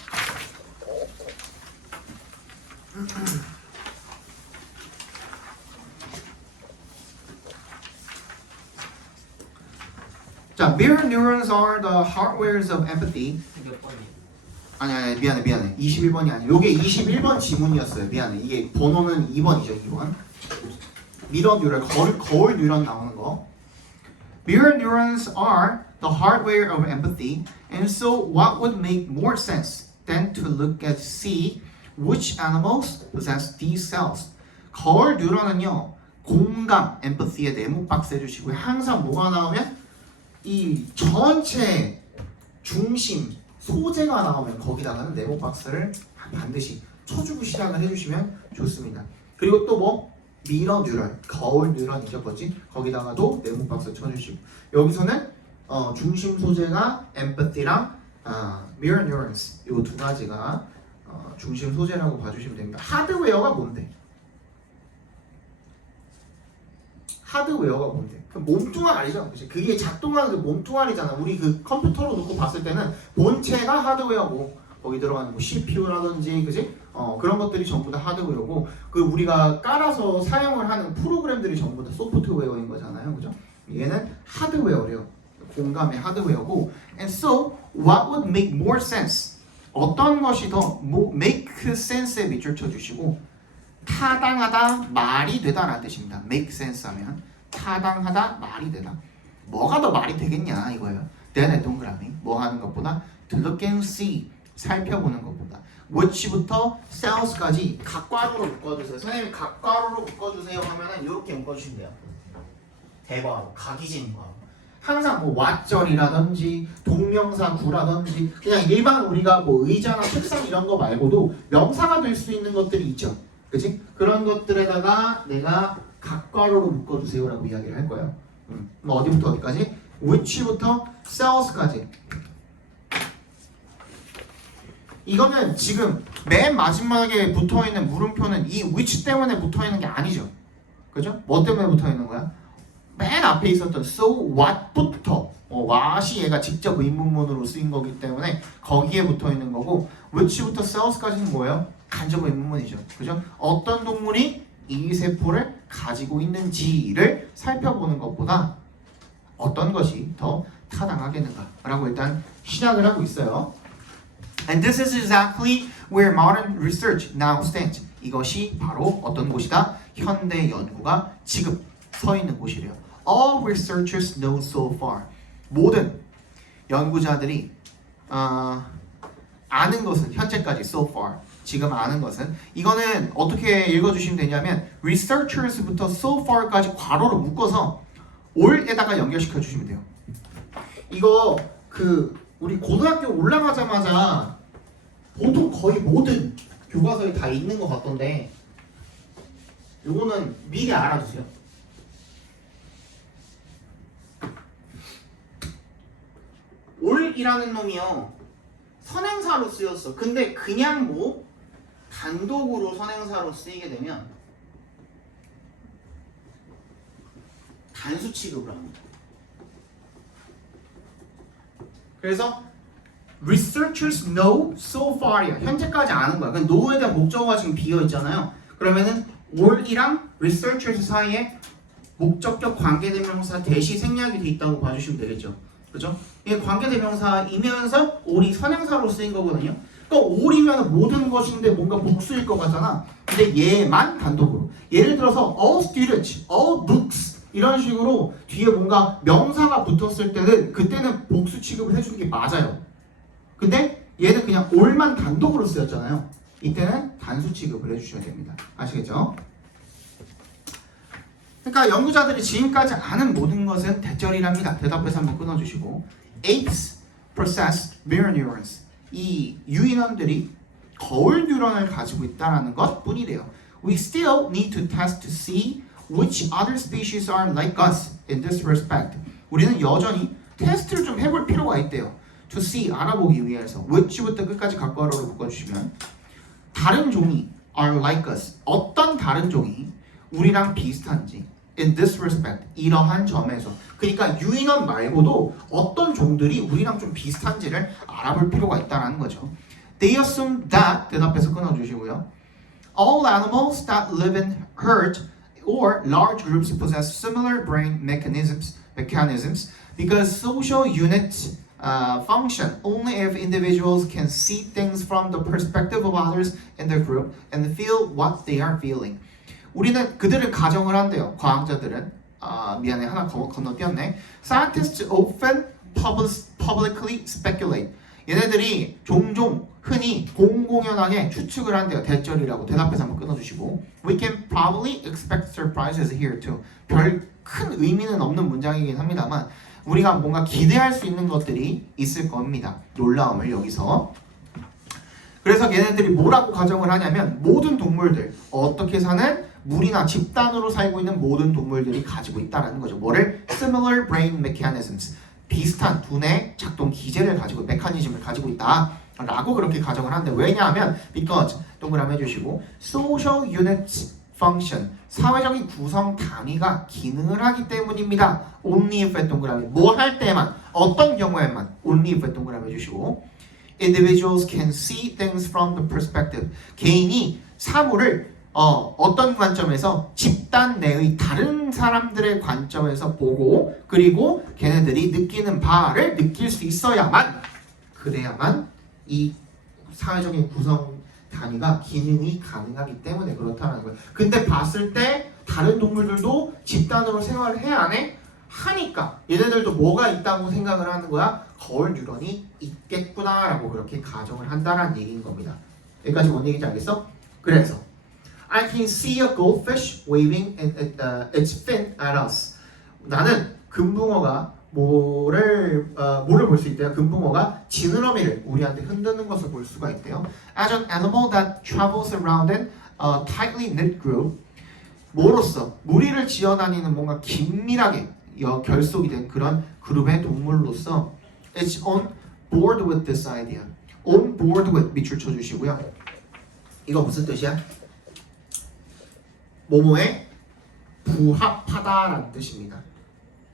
자, mirror neurons are the hardwares of empathy. 아니 미안해 21번이 아니야. 요게 21번 지문이었어요. 미안해. 이게 번호는 2번이죠. 2번. 미러 뉴런 거울 뉴런 나오는 거. Mirror neurons are the hardware of empathy, and so what would make more sense than to look at see which animals possess these cells? 거울 뉴런은요 공감, empathy의 네모 박스 해주시고요. 항상 뭐가 나오면 이 전체 중심 소재가 나오면 거기다가는 네모 박스를 반드시 쳐주고 시작을 해주시면 좋습니다. 그리고 또 뭐 미러 뉴런, 거울 뉴런이죠, 뭐지? 거기다가도 네모 박스 쳐주시고 여기서는 중심 소재가 empathy랑 mirror neurons 이 두 가지가 중심 소재라고 봐주시면 됩니다. 하드웨어가 뭔데? 하드웨어가 뭔데? 그 몸뚱아리죠. 그치? 그게 작동하는 그 몸뚱아리잖아. 우리 그 컴퓨터로 놓고 봤을 때는 본체가 하드웨어고 거기 들어가는 뭐 CPU라든지 그지? 그런 것들이 전부 다 하드웨어고 그 우리가 깔아서 사용을 하는 프로그램들이 전부 다 소프트웨어인 거잖아요. 그죠? 얘는 하드웨어래요. 공감의 하드웨어고 and so what would make more sense? 어떤 것이 더 make sense에 밑줄 쳐주시고 타당하다, 말이 되다라는 뜻입니다. make sense 하면 타당하다, 말이 되다. 뭐가 더 말이 되겠냐 이거예요. then 동그라미 뭐 하는 것보다 to look and see 살펴보는 것보다 which부터 sells까지 각괄호로 묶어주세요. 선생님이 각괄호로 묶어주세요 하면은 이렇게 묶어주시면 돼요. 대괄호, 각이진 거. 항상 뭐 왓절이라든지 동명사 구라든지 그냥 일반 우리가 뭐 의자나 책상 이런 거 말고도 명사가 될 수 있는 것들이 있죠. 그치? 그런 것들에다가 내가 각괄호로 묶어주세요라고 이야기를 할 거예요. 뭐 어디부터 어디까지? which부터 sells까지. 이거는 지금 맨 마지막에 붙어있는 물음표는 이 which 때문에 붙어있는 게 아니죠. 그죠? 뭐 때문에 붙어있는 거야? 맨 앞에 있었던 so what부터 what이 얘가 직접 의문문으로 쓰인 거기 때문에 거기에 붙어있는 거고 which부터 sells까지는 뭐예요? 간접 의문문이죠. 그죠? 어떤 동물이 이 세포를 가지고 있는지를 살펴보는 것보다 어떤 것이 더 타당하겠는가 라고 일단 시작을 하고 있어요. And this is exactly where modern research now stands. 이것이 바로 어떤 곳이다? 현대 연구가 지금 서 있는 곳이래요. All researchers know so far. 모든 연구자들이 아는 것은 현재까지 so far. 지금 아는 것은 이거는 어떻게 읽어주시면 되냐면 researchers부터 so far까지 괄호로 묶어서 all에다가 연결시켜 주시면 돼요. 이거 우리 고등학교 올라가자마자 보통 거의 모든 교과서에 다 있는 것 같던데 요거는 미리 알아두세요. all이라는 놈이요 선행사로 쓰였어. 근데 그냥 뭐 단독으로 선행사로 쓰이게 되면 단수 취급을 합니다. 그래서 researchers know so far이야. 현재까지 아는 거야. 그러니까 know에 대한 목적어가 지금 비어 있잖아요. 그러면은 all이랑 researchers 사이에 목적격 관계대명사 대시 생략이 돼 있다고 봐주시면 되겠죠. 그죠? 이게 관계대명사이면서 all이 선행사로 쓰인 거거든요. 그러니까 all이면 모든 것인데 뭔가 복수일 것 같잖아. 근데 얘만 단독으로. 예를 들어서 all students, all books 이런 식으로 뒤에 뭔가 명사가 붙었을 때는 그때는 복수 취급을 해주는 게 맞아요. 근데 얘는 그냥 all만 단독으로 쓰였잖아요. 이때는 단수 취급을 해주셔야 됩니다. 아시겠죠? 그러니까 연구자들이 지금까지 아는 모든 것은 대절이랍니다. 대답해서 한번 끊어주시고 apes possess mirror neurons. 이 유인원들이 거울 뉴런을 가지고 있다는 것 뿐이래요. We still need to test to see which other species are like us in this respect. 우리는 여전히 테스트를 좀 해볼 필요가 있대요. To see, 알아보기 위해서 which부터 끝까지 각괄호로 묶어주시면 다른 종이 are like us. 어떤 다른 종이 우리랑 비슷한지 in this respect. 이러한 점에서. 그러니까 유인원 말고도 어떤 종들이 우리랑 좀 비슷한지를 알아볼 필요가 있다는 거죠. They assume that, 대답해서 끊어주시고요. All animals that live in herd or large groups possess similar brain mechanisms because social units function only if individuals can see things from the perspective of others in the group and feel what they are feeling. 우리는 그들을 가정을 한대요. 과학자들은 미안해 하나 건너뛰었네. Scientists often publicly speculate. 얘네들이 종종 흔히 공공연하게 추측을 한대요. 대절이라고 대답해서 한번 끊어주시고 We can probably expect surprises here too. 별 큰 의미는 없는 문장이긴 합니다만 우리가 뭔가 기대할 수 있는 것들이 있을 겁니다. 놀라움을 여기서. 그래서 얘네들이 뭐라고 가정을 하냐면 모든 동물들 어떻게 사는 물이나 집단으로 살고 있는 모든 동물들이 가지고 있다는 거죠. 뭐를? Similar brain mechanisms. 비슷한 두뇌 작동 기제를 가지고 메커니즘을 가지고 있다 라고 그렇게 가정을 하는데 왜냐하면 because 동그라미 해주시고 social units function, 사회적인 구성 단위가 기능을 하기 때문입니다. only if 동그라미, 뭐 할 때만, 어떤 경우에만 only if 동그라미 해주시고 individuals can see things from the perspective, 개인이 사물을 어떤 관점에서 집단 내의 다른 사람들의 관점에서 보고 그리고 걔네들이 느끼는 바를 느낄 수 있어야만 그래야만 이 사회적인 구성 단위가 기능이 가능하기 때문에 그렇다는 거예요. 근데 봤을 때 다른 동물들도 집단으로 생활을 해야 안 해? 하니까 얘네들도 뭐가 있다고 생각을 하는 거야? 거울 뉴런이 있겠구나라고 그렇게 가정을 한다는 얘기인 겁니다. 여기까지 뭔 얘기인지 알겠어? 그래서 I can see a goldfish waving its fin at us. 나는 금붕어가 뭐를 볼 수 있대요? 금붕어가 지느러미를 우리한테 흔드는 것을 볼 수가 있대요. As an animal that travels around in a tightly knit group, 뭐로써 무리를 지어다니는 뭔가 긴밀하게 결속이 된 그런 그룹의 동물로서 it's on board with this idea. on board with 밑줄 쳐주시고요. 이거 무슨 뜻이야? 뭐뭐에 부합하다라는 뜻입니다.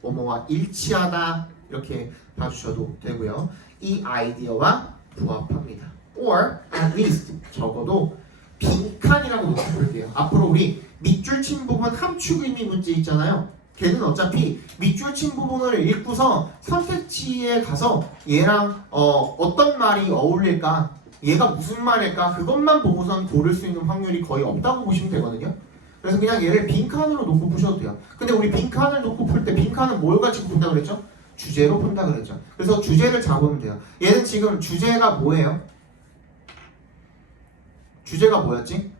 뭐뭐와 일치하다 이렇게 봐주셔도 되고요. 이 아이디어와 부합합니다. or at least 적어도 빈칸이라고 놓고 볼게요. 앞으로 우리 밑줄 친 부분 함축 의미 문제 있잖아요. 걔는 어차피 밑줄 친 부분을 읽고서 선택지에 가서 얘랑 어떤 말이 어울릴까, 얘가 무슨 말일까 그것만 보고선 고를 수 있는 확률이 거의 없다고 보시면 되거든요. 그래서 그냥 얘를 빈칸으로 놓고 푸셔도 돼요. 근데 우리 빈칸을 놓고 풀 때 빈칸은 뭘 가지고 푼다 그랬죠? 주제로 푼다 그랬죠. 그래서 주제를 잡으면 돼요. 얘는 지금 주제가 뭐예요? 주제가 뭐였지?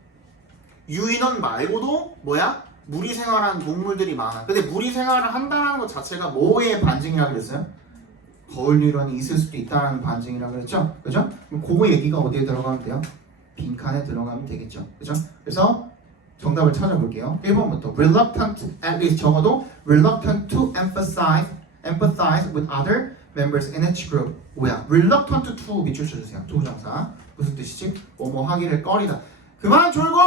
유인원 말고도 뭐야? 무리 생활하는 동물들이 많아. 근데 무리 생활을 한다는 것 자체가 뭐의 반증이라 그랬어요? 거울 뉴런이 있을 수도 있다는 반증이라 그랬죠? 그죠? 그럼 그거 얘기가 어디에 들어가면 돼요? 빈칸에 들어가면 되겠죠. 그죠? 그래서 정답을 찾아볼게요. 1번부터 reluctant, at least 적어도 reluctant to empathize with other members in its group. 뭐야? reluctant to 밑줄 쳐주세요. 조정사. 무슨 뜻이지? 뭐뭐 하기를 꺼리다. 그만 졸고!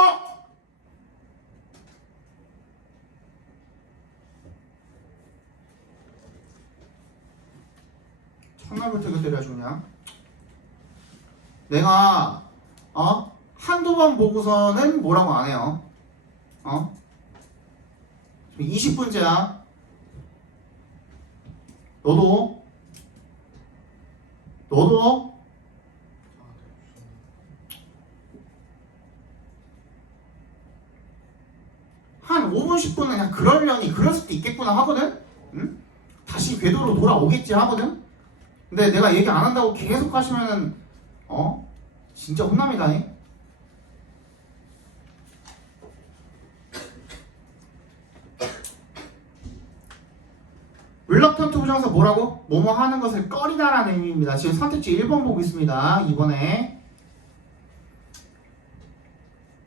참말부터 이거 때려주냐? 내가 한두 번 보고서는 뭐라고 안 해요. 20분째야. 너도 한 5분 10분은 그냥 그러려니 그럴 수도 있겠구나 하거든. 응? 다시 궤도로 돌아오겠지 하거든. 근데 내가 얘기 안 한다고 계속 하시면은 진짜 혼납니다니. reluctant 부정사 뭐라고? 뭐뭐 하는 것을 꺼리다라는 의미입니다. 지금 선택지 1번 보고 있습니다. 이번에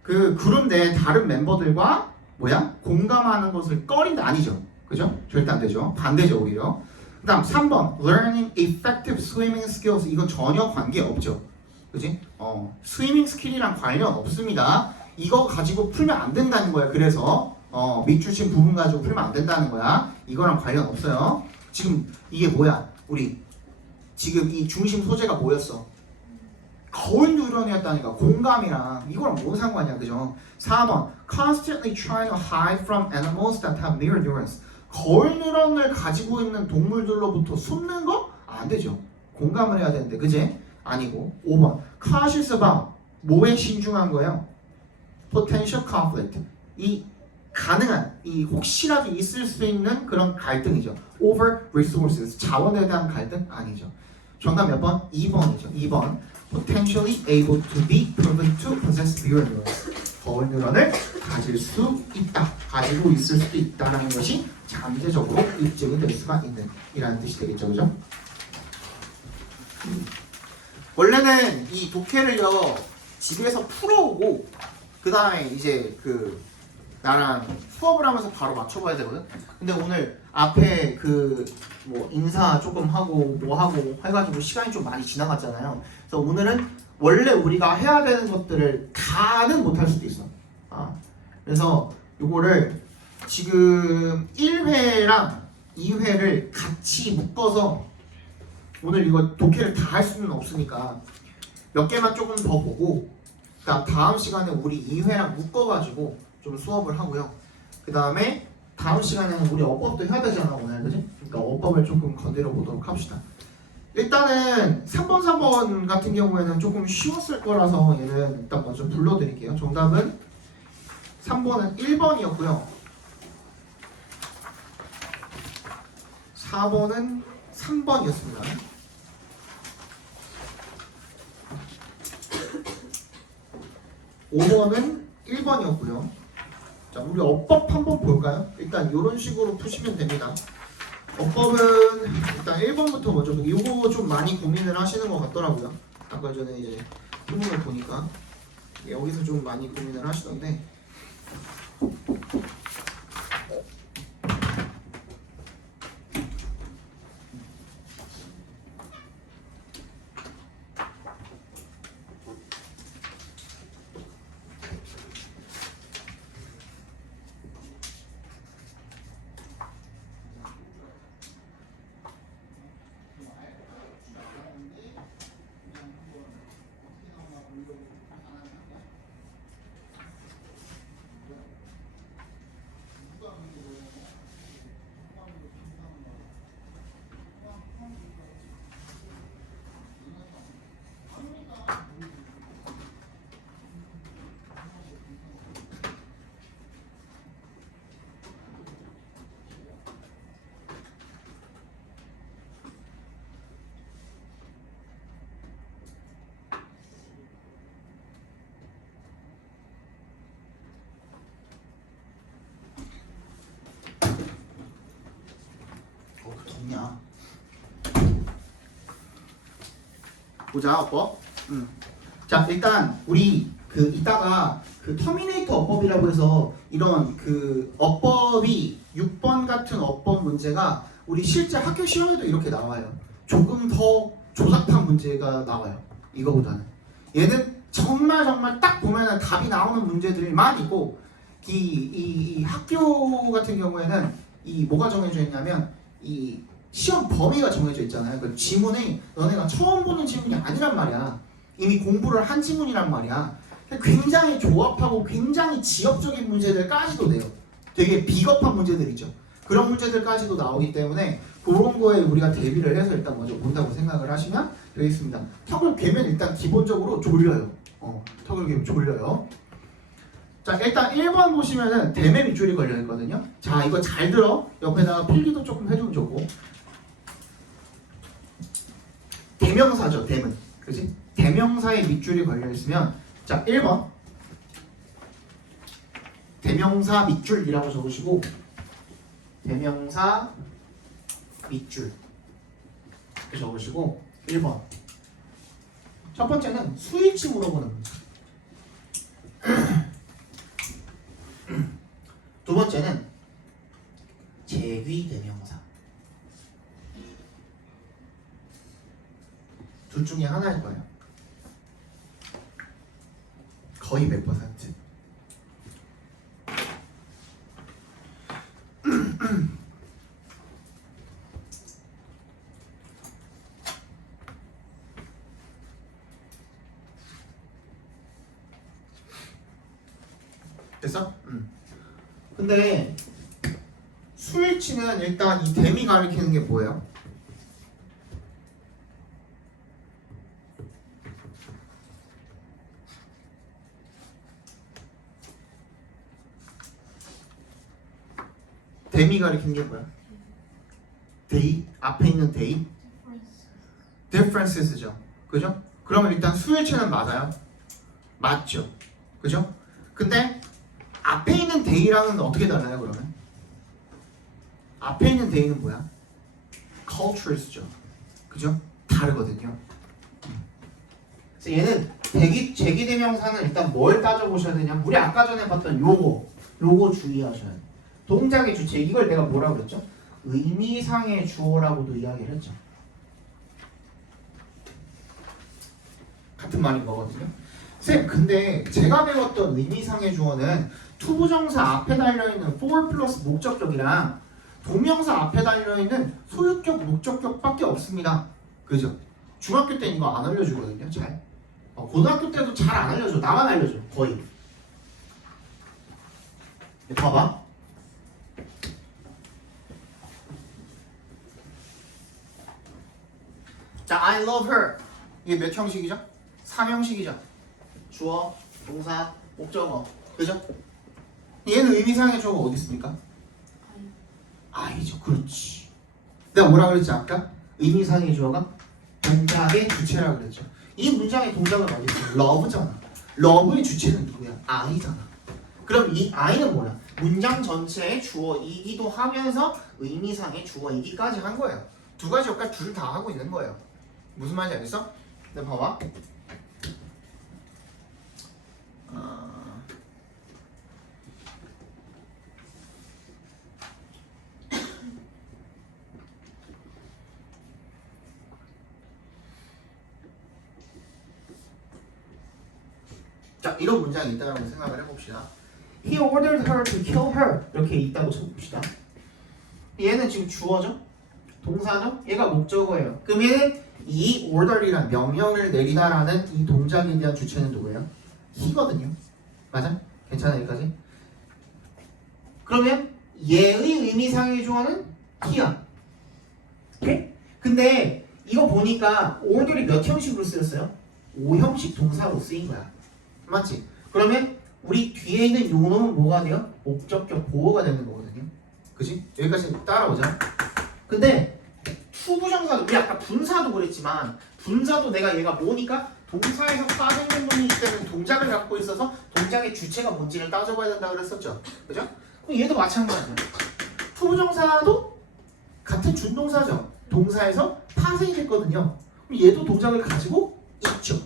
그 그룹 내 다른 멤버들과 뭐야? 공감하는 것을 꺼린다 아니죠. 그죠? 절대 안 되죠. 반대죠 오히려. 그 다음 3번 learning effective swimming skills. 이건 전혀 관계 없죠. 그지? 스위밍 스킬이랑 관련 없습니다. 이거 가지고 풀면 안 된다는 거야. 그래서 밑줄 친 부분 가지고 풀면 안 된다는 거야. 이거랑 관련 없어요. 지금 이게 뭐야? 우리 지금 이 중심 소재가 뭐였어? 거울 뉴런이었다니까. 공감이랑 이거랑 뭔 상관이야, 그죠? 4번 constantly trying to hide from animals that have mirror neurons. 거울 뉴런을 가지고 있는 동물들로부터 숨는 거? 안 되죠. 공감을 해야 되는데, 그지? 아니고 5번 cautious about. 뭐에 신중한 거예요? potential conflict. 이 가능한, 이 혹시라도 있을 수 있는 그런 갈등이죠. over resources. 자원에 대한 갈등? 아니죠. 정답 몇 번? 2번이죠. 2번 potentially able to be proven to possess mirror neurons. 거울 뉴런을 가질 수 있다. 가지고 있을 수도 있다는 것이 잠재적으로 입증이 될 수가 있는 이라는 뜻이 되겠죠. 그죠? 원래는 이 독해를요 집에서 풀어오고 그 다음에 이제 나랑 수업을 하면서 바로 맞춰봐야 되거든. 근데 오늘 앞에 뭐 인사 조금 하고 뭐 하고 해가지고 시간이 좀 많이 지나갔잖아요. 그래서 오늘은 원래 우리가 해야 되는 것들을 다는 못할 수도 있어. 그래서 요거를 지금 1회랑 2회를 같이 묶어서 오늘 이거 독해를 다 할 수는 없으니까 몇 개만 조금 더 보고 다음 시간에 우리 2회랑 묶어가지고 좀 수업을 하고요. 그 다음에 다음 시간에는 우리 어법도 해야 되잖아 오늘, 그지? 그러니까 어법을 조금 건드려 보도록 합시다. 일단은 3번, 4번 같은 경우에는 조금 쉬웠을 거라서 얘는 일단 먼저 불러드릴게요. 정답은 3번은 1번이었고요. 4번은 3번이었습니다. 5번은 1번이었고요. 자, 우리 어법 한번 볼까요? 일단 이런 식으로 푸시면 됩니다. 어법은 일단 1번부터 먼저 보고 이거 좀 많이 고민을 하시는 것 같더라고요. 아까 전에 이제 수능을 보니까 여기서 좀 많이 고민을 하시던데 덥냐? 보자 어법. 자 일단 우리 그 이따가 그 터미네이터 어법이라고 해서 이런 그 어법이 6번 같은 어법 문제가 우리 실제 학교 시험에도 이렇게 나와요. 조금 더 조잡한 문제가 나와요. 이거보다는 얘는 정말 딱 보면은 답이 나오는 문제들만 있고 이 학교 같은 경우에는 이 뭐가 정해져 있냐면 이 시험 범위가 정해져 있잖아요. 그 지문이 너네가 처음 보는 지문이 아니란 말이야. 이미 공부를 한 지문이란 말이야. 굉장히 조합하고 굉장히 지역적인 문제들까지도 내요. 되게 비겁한 문제들이죠. 그런 문제들까지도 나오기 때문에 그런 거에 우리가 대비를 해서 일단 먼저 본다고 생각을 하시면 되겠습니다. 턱을 괴면 일단 기본적으로 졸려요. 턱을 괴면 졸려요. 자 일단 1번 보시면은 대매 밑줄이 걸려있거든요. 자 이거 잘 들어. 옆에다가 필기도 조금 해주면 좋고 대명사죠. 대문 그지? 대명사에 밑줄이 걸려있으면 자 1번 대명사 밑줄이라고 적으시고 대명사 밑줄 이렇게 적으시고 1번 첫 번째는 수일치 물어보는 문제. 두 번째는 제귀 대명사. 둘 중에 하나일 거예요. 거의 100%. 됐어? 근데 수일치는 일단 이 댐이 가리키는 게 뭐예요? 댐이 가리키는 게 뭐야? 데이? 앞에 있는 데이? differences죠. 그죠? 그러면 일단 수일치는 맞아요? 맞죠. 그죠? 근데 앞에 있는 데이랑은 어떻게 달라요 그러면? 앞에 있는 데이는 뭐야? cultures죠. 그죠? 다르거든요. 그래서 얘는 제기대명사는 일단 뭘 따져보셔야 되냐면 우리 아까 전에 봤던 요거 주의하셔야 돼요. 동작의 주체 이걸 내가 뭐라고 그랬죠? 의미상의 주어라고도 이야기를 했죠. 같은 말인 거거든요. 쌤, 근데 제가 배웠던 의미상의 주어는 투부정사 앞에 달려있는 for 플러스 목적격이랑 동명사 앞에 달려있는 소유격, 목적격밖에 없습니다. 그죠? 중학교 때는 이거 안 알려주거든요, 잘. 고등학교 때도 잘 안 알려줘. 나만 알려줘, 거의. 봐봐. 자, I love her. 이게 몇 형식이죠? 3형식이죠. 주어, 동사, 목적어. 그죠? 얘는 의미상의 주어가 어디 있습니까? I죠. 그렇지. 내가 뭐라 그랬지 아까? 의미상의 주어가 동작의 주체라고 그랬죠. 이 문장의 동작은 어디 있어? love잖아. love의 주체는 누구야? I잖아. 그럼 이 I는 뭐야? 문장 전체의 주어이기도 하면서 의미상의 주어이기까지 한 거예요. 두 가지 역할 둘 다 하고 있는 거예요. 무슨 말인지 알겠어? 네, 봐봐. 자, 이런 문장이 있다고 생각을 해봅시다. He ordered her to kill her. 이렇게 있다고 쳐봅시다. 얘는 지금 주어죠? 동사죠? 얘가 목적어예요. 그럼 얘는 이 order이란 명령을 내리다라는 이 동작에 대한 주체는 누구예요? he거든요. 맞아? 괜찮아 여기까지? 그러면 얘의 의미상의 주어는 he야. 오케이? 근데 이거 보니까 order이 몇 형식으로 쓰였어요? 5형식 동사로 쓰인 거야. 맞지? 그러면 우리 뒤에 있는 요 놈은 뭐가 돼요? 목적격 보호가 되는 거거든요. 그지? 여기까지 따라오자. 근데 투부정사도 우리 아까 분사도 그랬지만 분사도 내가 얘가 뭐니까 동사에서 빠져있는 놈이기 때문에 동작을 갖고 있어서 동작의 주체가 뭔지를 따져봐야 된다고 그랬었죠. 그죠? 그럼 얘도 마찬가지야. 투부정사도 같은 준동사죠. 동사에서 파생이 됐거든요. 그럼 얘도 동작을 가지고 있죠.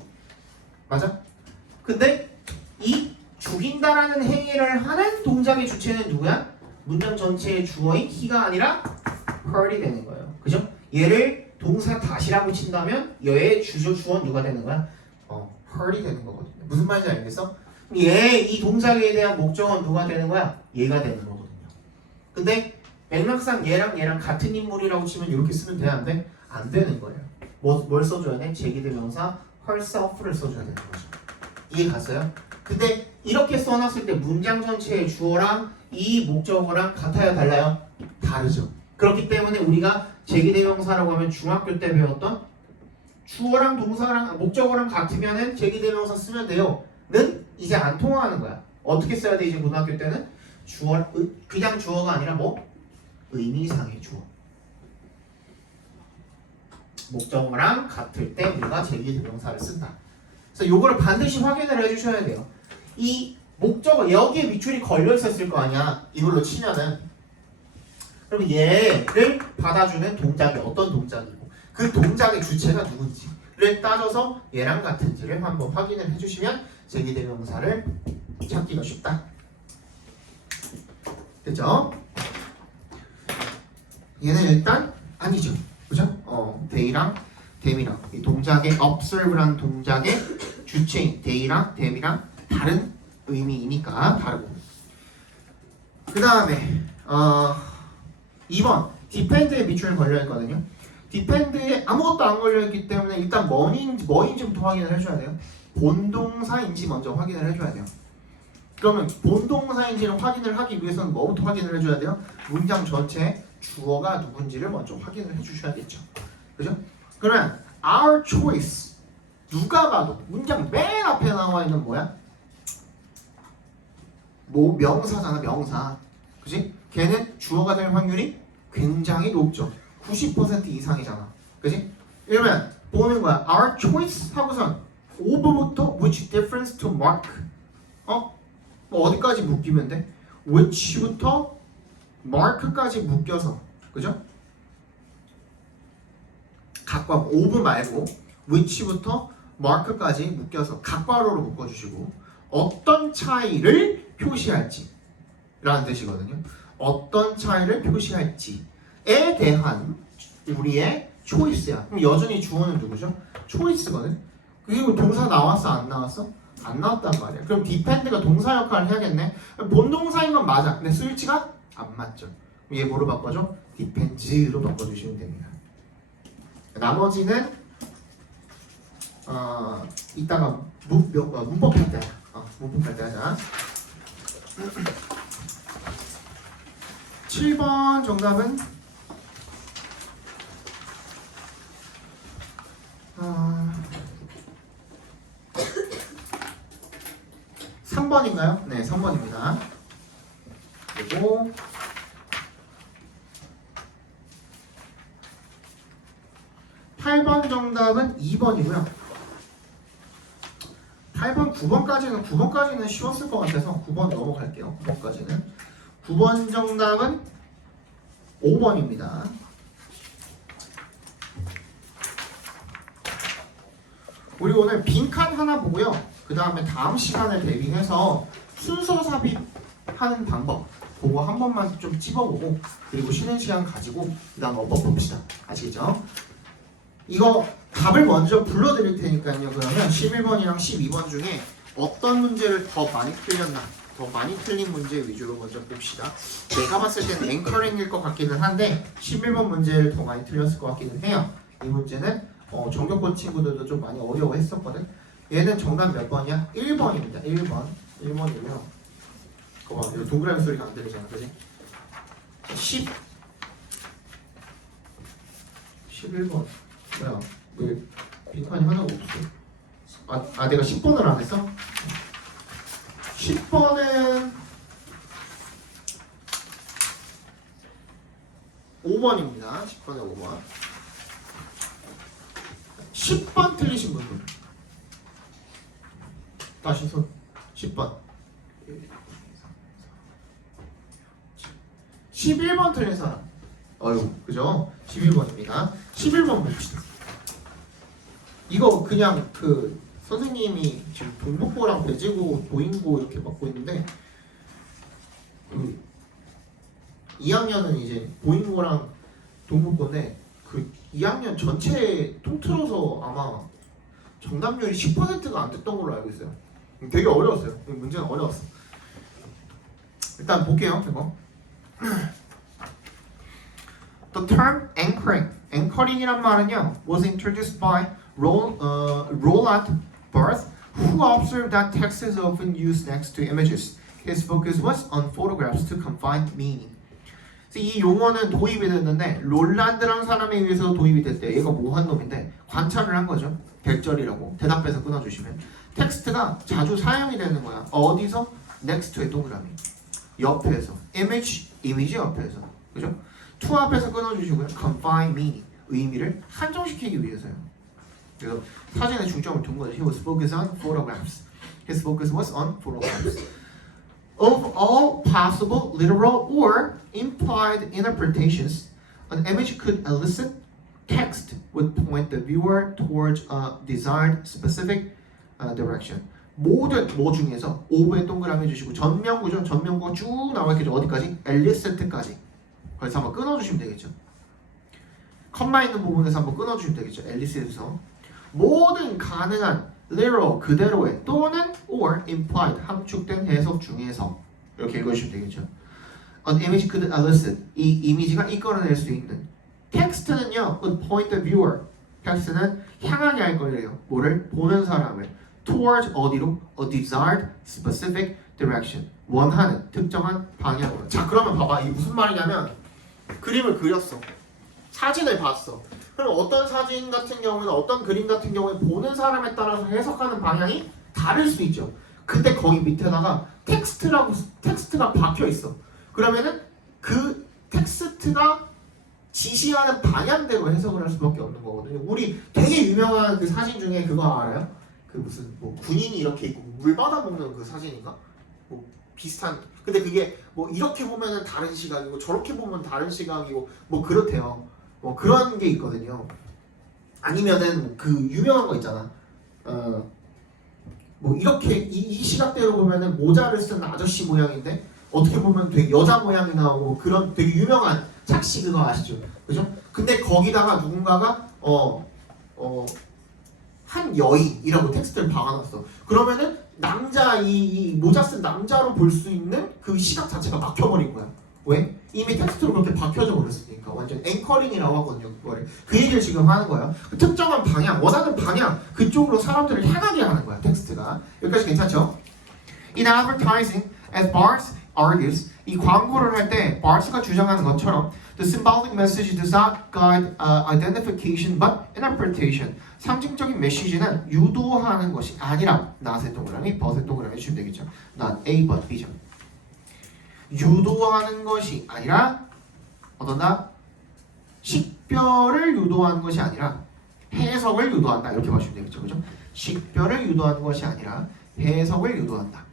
맞아? 근데 이 죽인다라는 행위를 하는 동작의 주체는 누구야? 문장 전체의 주어인 he가 아니라 her이 되는 거예요. 그죠? 얘를 동사 다시라고 친다면 얘의 주어 누가 되는 거야? her이 되는 거거든요. 무슨 말인지 알겠어? 이 동작에 대한 목적은 누가 되는 거야? 얘가 되는 거거든요. 근데 맥락상 얘랑 같은 인물이라고 치면 이렇게 쓰면 되는데 안 되는 거예요. 뭘 써줘야 돼? 제기대명사 herself를 써줘야 되는 거죠. 이해 갔어요? 근데 이렇게 써놨을 때 문장 전체의 주어랑 이 목적어랑 같아요? 달라요? 다르죠. 그렇기 때문에 우리가 제기대명사라고 하면 중학교 때 배웠던 주어랑 동사랑 목적어랑 같으면은 제기대명사 쓰면 돼요. 는 이제 안 통하는 거야. 어떻게 써야 돼 이제 고등학교 때는? 그냥 주어가 아니라 뭐? 의미상의 주어. 목적어랑 같을 때 우리가 제기대명사를 쓴다. 그래서 요거를 반드시 확인을 해주셔야 돼요. 이 목적어 여기에 밑줄이 걸려 있었을 거 아니야. 이걸로 치면은 그럼 얘를 받아주는 동작이 어떤 동작이고 그 동작의 주체가 누군지를 따져서 얘랑 같은지를 한번 확인을 해주시면 제기대명사를 찾기가 쉽다. 됐죠? 얘는 일단 아니죠. 그죠? they랑 them이랑 이 동작의 observe라는 동작의 주체인 they랑 them이랑 다른 의미이니까 다르고. 그 다음에 2번 depend에 밑줄 걸려있거든요. depend에 아무것도 안 걸려있기 때문에 일단 뭐인지부터 확인을 해줘야 돼요. 본동사인지 먼저 확인을 해줘야 돼요. 그러면 본동사인지를 확인을 하기 위해서는 뭐부터 확인을 해줘야 돼요? 문장 전체에 주어가 누군지를 먼저 확인을 해주셔야겠죠. 그죠? 그러면 our choice 누가 봐도 문장 맨 앞에 나와 있는 뭐야? 뭐 명사잖아. 명사. 그지? 걔는 주어가 될 확률이 굉장히 높죠. 90% 이상이잖아. 그지? 이러면 보는 거야. Our choice 하고선 over부터 which difference to mark. 뭐 어디까지 묶이면 돼? which부터 mark까지 묶여서. 그죠? 각과 over 말고 which부터 mark까지 묶여서 각괄호로 묶어주시고 어떤 차이를 표시할지 라는 뜻이거든요. 어떤 차이를 표시할지에 대한 우리의 초이스야. 그럼 여전히 주어는 누구죠? 초이스거든. 그리고 동사 나왔어 안 나왔어? 안 나왔단 말이야. 그럼 depend가 동사 역할을 해야겠네. 본동사인 건 맞아. 근데 수일치가 안 맞죠. 얘 뭐로 바꿔줘? depends로 바꿔주시면 됩니다. 나머지는 이따가 문법 할 때, 문법 할 때 하자. 7번 정답은 3번인가요? 네, 3번입니다. 그리고 8번 정답은 2번이고요. 8번, 9번까지는 쉬웠을 것 같아서 9번 넘어갈게요. 9번까지는. 9번 정답은 5번입니다. 우리 오늘 빈칸 하나 보고요. 그 다음에 다음 시간을 대비해서 순서 삽입하는 방법 그거 한 번만 좀 찝어보고 그리고 쉬는 시간 가지고 그 다음 어법 봅시다. 아시겠죠? 이거 답을 먼저 불러드릴 테니까요. 그러면 11번이랑 12번 중에 어떤 문제를 더 많이 틀렸나 더 많이 틀린 문제 위주로 먼저 봅시다. 내가 봤을 때는 앵커링일 것 같기는 한데 11번 문제를 더 많이 틀렸을 것 같기는 해요. 이 문제는 전교권 친구들도 좀 많이 어려워했었거든. 얘는 정답 몇 번이야? 1번입니다. 1번이고요. 봐, 이거 동그라미 소리가 안 들리잖아, 그지? 11번. 뭐야? 왜 빈칸이 하나가 없어? 내가 10번을 안 했어? 10번은 5번입니다. 10번에 5번. 10번 틀리신 분들. 다시 손. 10번. 11번 틀린 사람. 그죠? 11번입니다. 11번 봅시다. 이거 그냥 선생님이 지금 동북고랑 배지고 도인고 이렇게 맡고 있는데 2학년은 이제 도인고랑 동북고인데 2학년 전체 통틀어서 아마 정답률이 10%가 안 됐던 걸로 알고 있어요. 되게 어려웠어요. 문제는 어려웠어. 일단 볼게요. 이거. The term anchoring이란 말은요 was introduced by Roland Barthes, who observed that text is often used next to images. His focus was on photographs to confine meaning. 이 용어는 도입이 됐는데 롤란드라는 사람에 의해서 도입이 됐대요. 얘가 뭐 한 놈인데 관찰을 한 거죠. 대절이라고 대답해서 끊어주시면 텍스트가 자주 사용이 되는 거야. 어디서? 넥스트에 동그라미 옆에서 이미지 옆에서 그죠? to 앞에서 끊어주시고요. confine meaning 의미를 한정시키기 위해서요. 그래서 사진에 중점을 둔 거죠. He was focused on photographs. His focus was on photographs. Of all possible literal or implied interpretations, an image could elicit text would point the viewer towards a desired specific direction. 모든 뭐 중에서 오브에 동그라미 해주시고 전명구죠. 전명구가 쭉 나와 있겠죠. 어디까지? 엘리세트까지. 그래서 한번 끊어주시면 되겠죠. 컴마 있는 부분에서 한번 끊어주시면 되겠죠. 엘리세트에서 모든 가능한 literal 그대로의 또는 or implied 함축된 해석 중에서 이렇게 읽어주시면 되겠죠. An image could elicit 이 이미지가 이끌어낼 수 있는 텍스트는요 would point the viewer 텍스트는 향하게 할 거예요. 뭐를? 보는 사람을 towards 어디로? A desired specific direction 원하는 특정한 방향으로. 자 그러면 봐봐 이게 무슨 말이냐면 그림을 그렸어. 사진을 봤어. 그럼 어떤 사진 같은 경우는 어떤 그림 같은 경우에 보는 사람에 따라서 해석하는 방향이 다를 수 있죠. 근데 거기 밑에다가 텍스트가 박혀 있어. 그러면은 그 텍스트가 지시하는 방향대로 해석을 할 수밖에 없는 거거든요. 우리 되게 유명한 그 사진 중에 그거 알아요? 그 무슨 뭐 군인이 이렇게 있고 물 받아먹는 그 사진인가? 뭐 비슷한. 근데 그게 뭐 이렇게 보면은 다른 시각이고 저렇게 보면 다른 시각이고 뭐 그렇대요. 뭐 그런 게 있거든요. 아니면은 그 유명한 거 있잖아. 뭐 이렇게 이 시각대로 보면은 모자를 쓴 아저씨 모양인데 어떻게 보면 되게 여자 모양이 나오고 그런 되게 유명한 착시 그거 아시죠? 그죠? 근데 거기다가 누군가가 한 여인이라고 텍스트를 박아놨어. 그러면은 남자 이 모자 쓴 남자로 볼 수 있는 그 시각 자체가 막혀버린 거야. 왜? 이미 텍스트로 그렇게 박혀져 버렸으니까 완전 앵커링이라고 하거든요. 그거를 그 얘기를 지금 하는 거예요. 그 특정한 방향, 원하는 방향 그쪽으로 사람들을 향하게 하는 거야. 텍스트가 여기까지 괜찮죠? In advertising, as Barthes argues, 이 광고를 할 때 바르스가 주장하는 것처럼 the symbolic message does not guide identification but interpretation. 상징적인 메시지는 유도하는 것이 아니라 나의 동그라미, 벗의 동그라미 주면 되겠죠. not A but B죠. 유도하는 것이 아니라 어떤다? 식별을 유도하는 것이 아니라 해석을 유도한다. 이렇게 보시면 되겠죠. 그죠? 식별을 유도하는 것이 아니라 해석을 유도한다.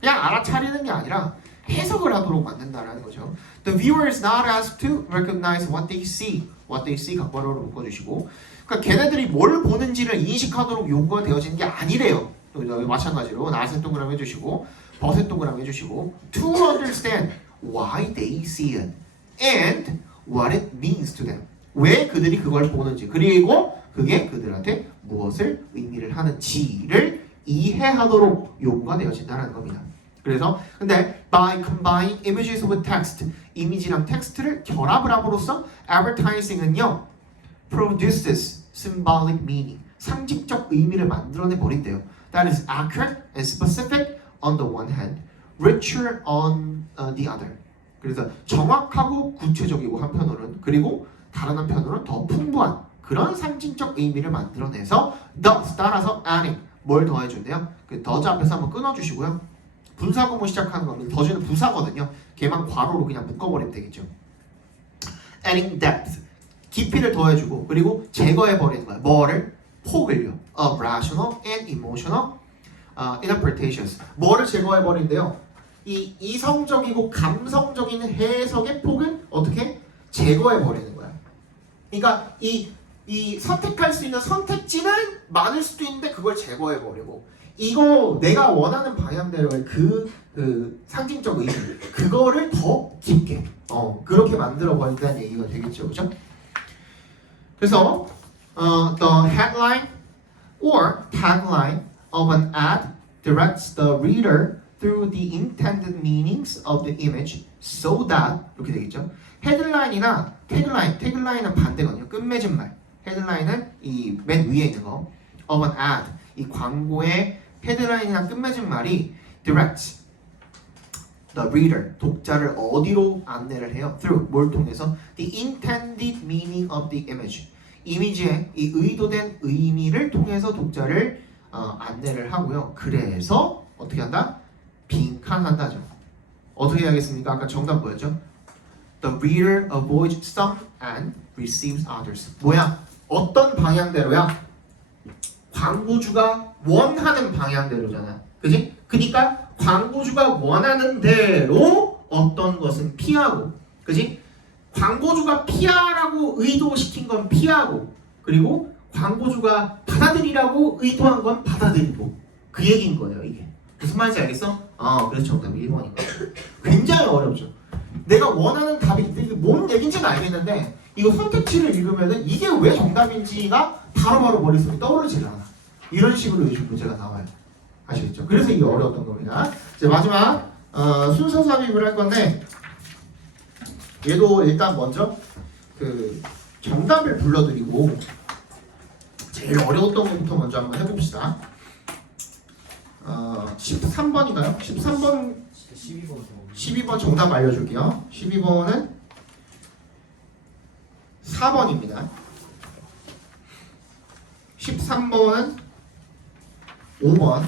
그냥 알아차리는 게 아니라 해석을 하도록 만든다라는 거죠. The viewer is not asked to recognize what they see. What they see 각괄호로 묶어주시고, 그러니까 걔네들이 뭘 보는지를 인식하도록 요구가 되어지는 게 아니래요. 마찬가지로 나의 동그라미 해주시고, 벗의 동그라미 해주시고, to understand why they see it and what it means to them. 왜 그들이 그걸 보는지, 그리고 그게 그들한테 무엇을 의미를 하는지를 이해하도록 요구가 되어진다는 겁니다. 그래서 근데 by combining images with text, 이미지랑 텍스트를 결합을 함으로써 advertising은요 produces symbolic meaning, 상징적 의미를 만들어내 버린대요. That is accurate and specific on the one hand, richer on the other. 그래서 정확하고 구체적이고 한편으로는, 그리고 다른 한편으로는 더 풍부한 그런 상징적 의미를 만들어내서 thus 따라서 adding 뭘 더해준대요? 그 더즈 앞에서 한번 끊어주시고요. 분사구문 시작하는 겁니다. 더즈는 부사거든요. 걔만 괄호로 그냥 묶어버리면 되겠죠. adding depth 깊이를 더해주고, 그리고 제거해버리는 거예요. 뭐를? 폭을요. of rational and emotional interpretations. 뭐를 제거해버린대요? 이 이성적이고 감성적인 해석의 폭을 어떻게? 제거해버리는 거야. 그러니까 이 선택할 수 있는 선택지는 많을 수도 있는데 그걸 제거해버리고, 이거 내가 원하는 방향대로의 그 상징적 의미, 그거를 더 깊게 그렇게 만들어 버린다는 얘기가 되겠죠, 그죠? 그래서 the headline or tagline of an ad directs the reader through the intended meanings of the image so that 이렇게 되겠죠. 헤드라인이나 태글라인은 반대거든요. 끝맺은 말. 헤드라인은 이 맨 위에 있는 거. of an ad, 이 광고의 헤드라인이나 끝맺은 말이 direct the reader, 독자를 어디로 안내를 해요? through, 뭘 통해서? the intended meaning of the image, 이미지의 이 의도된 의미를 통해서 독자를 안내를 하고요. 그래서 어떻게 한다? 빈칸한다죠. 어떻게 해야겠습니까? 아까 정답 뭐였죠? The reader avoids some and receives others. 뭐야? 어떤 방향대로야? 광고주가 원하는 방향대로잖아. 그지? 그러니까 광고주가 원하는 대로 어떤 것은 피하고, 그지? 광고주가 피하라고 의도시킨 건 피하고, 그리고 광고주가 받아들이라고 의도한 건 받아들이고, 그 얘기인 거예요. 이게 무슨 말인지 알겠어? 그래서 정답이 1번인 거야. 굉장히 어렵죠. 내가 원하는 답이 뭔 얘긴지는 알겠는데 이거 선택지를 읽으면은 이게 왜 정답인지가 바로바로 머릿속에 떠오르질 않아. 이런 식으로 요즘 문제가 나와요. 아시겠죠? 그래서 이게 어려웠던 겁니다. 이제 마지막 순서 삽입을 할 건데, 얘도 일단 먼저 그 정답을 불러드리고 제일 어려웠던 것부터 먼저 한번 해봅시다. 13번인가요? 13번 12번 정답 알려줄게요. 12번은 4번입니다. 13번은 5번,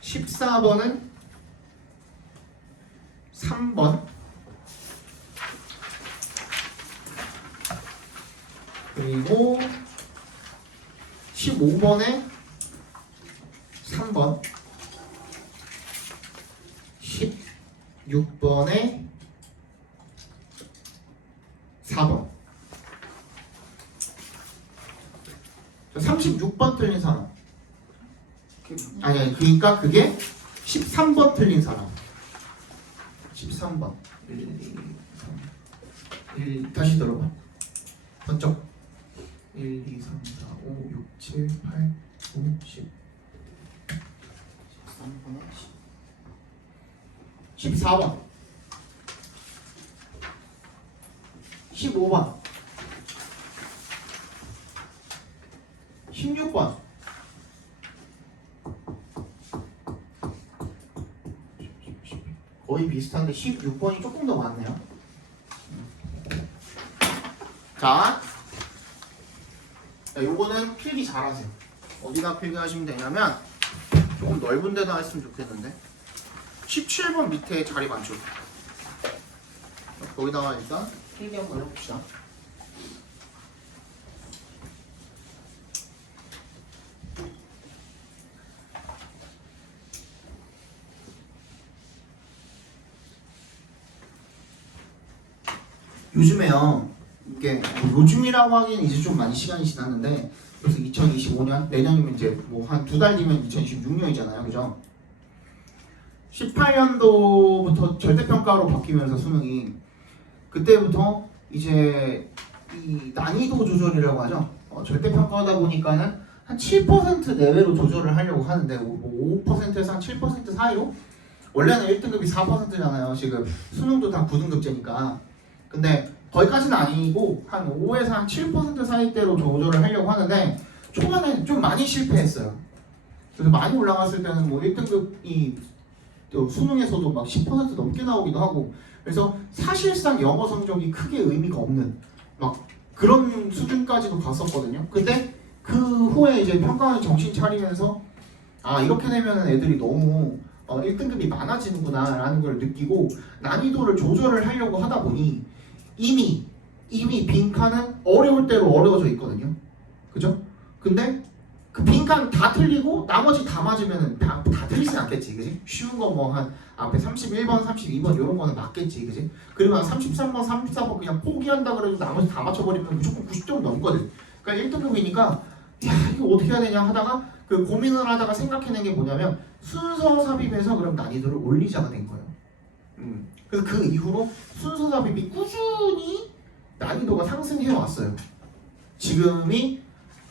14번은 3번, 그리고 15번에 3번, 16번에 4번. 36번 틀린 사람. 아니, 그러니까 그게 13번 틀린 사람. 13번. 1, 2, 3. 1, 다시 들어봐. 번쩍. 1, 2, 3, 4, 5, 6, 7, 8, 9, 10. 14번 15번 16번 거의 비슷한데 16번이 조금 더 많네요. 자, 요거는 필기 잘하세요. 어디다 필기하시면 되냐면 조금 넓은 데다 했으면 좋겠는데 17번 밑에 자리 많죠? 거기다가 일단 필기 한번 해봅시다. 요즘에요, 이게 요즘이라고 하기엔 이제 좀 많이 시간이 지났는데, 그래서 2025년 내년이면 이제 뭐 한 두 달 뒤면 2026년이잖아요, 그죠? 18년도부터 절대평가로 바뀌면서 수능이 그때부터 이제 이 난이도 조절이라고 하죠. 절대평가하다 보니까는 한 7% 내외로 조절을 하려고 하는데 뭐 5%에서 한 7% 사이로 원래는 1등급이 4%잖아요. 지금 수능도 다 9등급제니까. 근데 거기까지는 아니고 한 5에서 한 7% 사이대로 조절을 하려고 하는데 초반에 좀 많이 실패했어요. 그래서 많이 올라갔을 때는 뭐 1등급이 또 수능에서도 막 10% 넘게 나오기도 하고 그래서 사실상 영어 성적이 크게 의미가 없는 막 그런 수준까지도 갔었거든요. 근데 그 후에 이제 평가원이 정신 차리면서 아 이렇게 되면 애들이 너무 1등급이 많아지는구나 라는 걸 느끼고 난이도를 조절을 하려고 하다 보니 이미 빈칸은 어려울 대로 어려워져 있거든요. 그죠? 근데 그 빈칸 다 틀리고 나머지 다 맞으면 다 틀리진 않겠지, 그지? 쉬운 거 뭐 한 앞에 31번, 32번 이런 거는 맞겠지, 그지? 그리고 한 33번, 34번 그냥 포기한다 그래도 나머지 다 맞춰버리면 무조건 90점 넘거든. 그러니까 1등급이니까 야 이거 어떻게 해야 되냐 하다가 그 고민을 하다가 생각해낸 게 뭐냐면 순서 삽입해서 그럼 난이도를 올리자가 된 거예요. 그래서 그 이후로 순서 삽입이 꾸준히 난이도가 상승해 왔어요. 지금이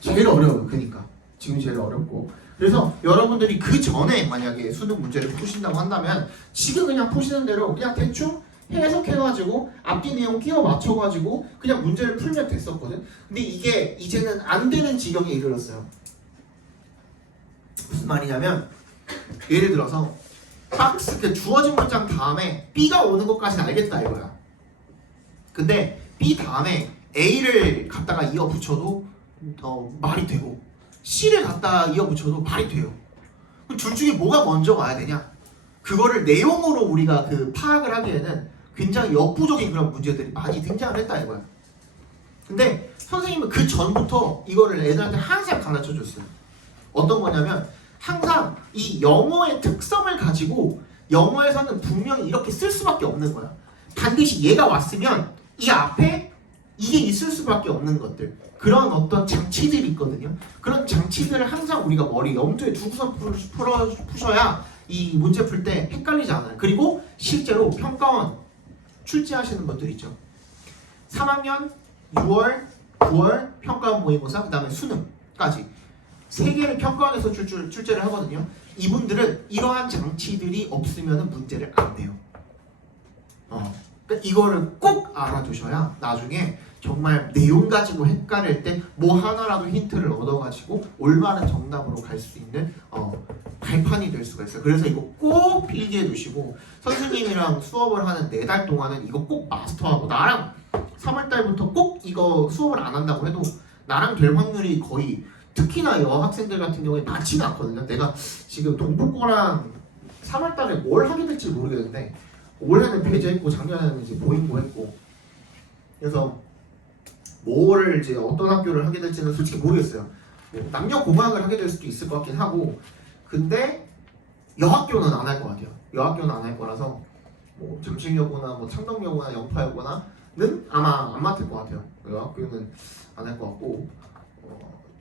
제일 어려워요. 그러니까 지금 제일 어렵고 그래서 여러분들이 그 전에 만약에 수능 문제를 푸신다고 한다면 지금 그냥 푸시는 대로 그냥 대충 해석해가지고 앞뒤 내용 끼워 맞춰가지고 그냥 문제를 풀면 됐었거든. 근데 이게 이제는 안 되는 지경에 이르렀어요. 무슨 말이냐면 예를 들어서 박스 그 주어진 문장 다음에 B가 오는 것까지는 알겠다 이거야. 근데 B 다음에 A를 갖다가 이어 붙여도 말이 되고 C를 갖다가 이어 붙여도 말이 돼요. 그럼 둘 중에 뭐가 먼저 와야 되냐? 그거를 내용으로 우리가 그 파악을 하기에는 굉장히 역부족인 그런 문제들이 많이 등장을 했다 이거야. 근데 선생님은 그 전부터 이거를 애들한테 항상 가르쳐 줬어요. 어떤 거냐면 항상 이 영어의 특성을 가지고 영어에서는 분명히 이렇게 쓸 수밖에 없는 거야. 반드시 얘가 왔으면 이 앞에 이게 있을 수밖에 없는 것들 그런 어떤 장치들이 있거든요. 그런 장치들을 항상 우리가 머리 염두에 두고서 푸셔야 이 문제 풀 때 헷갈리지 않아요. 그리고 실제로 평가원 출제하시는 분들 있죠. 3학년 6월, 9월 평가원 모의고사 그 다음에 수능까지 3개를 평가원에서 출제를 하거든요. 이분들은 이러한 장치들이 없으면 문제를 안 내요. 그러니까 이거를 꼭 알아두셔야 나중에 정말 내용 가지고 헷갈릴 때 뭐 하나라도 힌트를 얻어가지고 올바른 정답으로 갈 수 있는 발판이 될 수가 있어요. 그래서 이거 꼭 필기해 두시고 선생님이랑 수업을 하는 4달 동안은 이거 꼭 마스터하고 나랑 3월달부터 꼭 이거 수업을 안 한다고 해도 나랑 될 확률이 거의 특히나 여학생들 같은 경우에 많지는 않거든요. 내가 지금 동북고랑 3월달에 뭘 하게 될지 모르겠는데 올해는 배제했고 작년에는 이제 보인고 했고 그래서 뭐를 이제 어떤 학교를 하게 될지는 솔직히 모르겠어요. 뭐 남녀 공학을 하게 될 수도 있을 것 같긴 하고 근데 여학교는 안 할 것 같아요. 여학교는 안 할 거라서 뭐 잠실여고나 뭐 창덕여고나 영파여고나는 아마 안 맡을 것 같아요. 여학교는 안 할 것 같고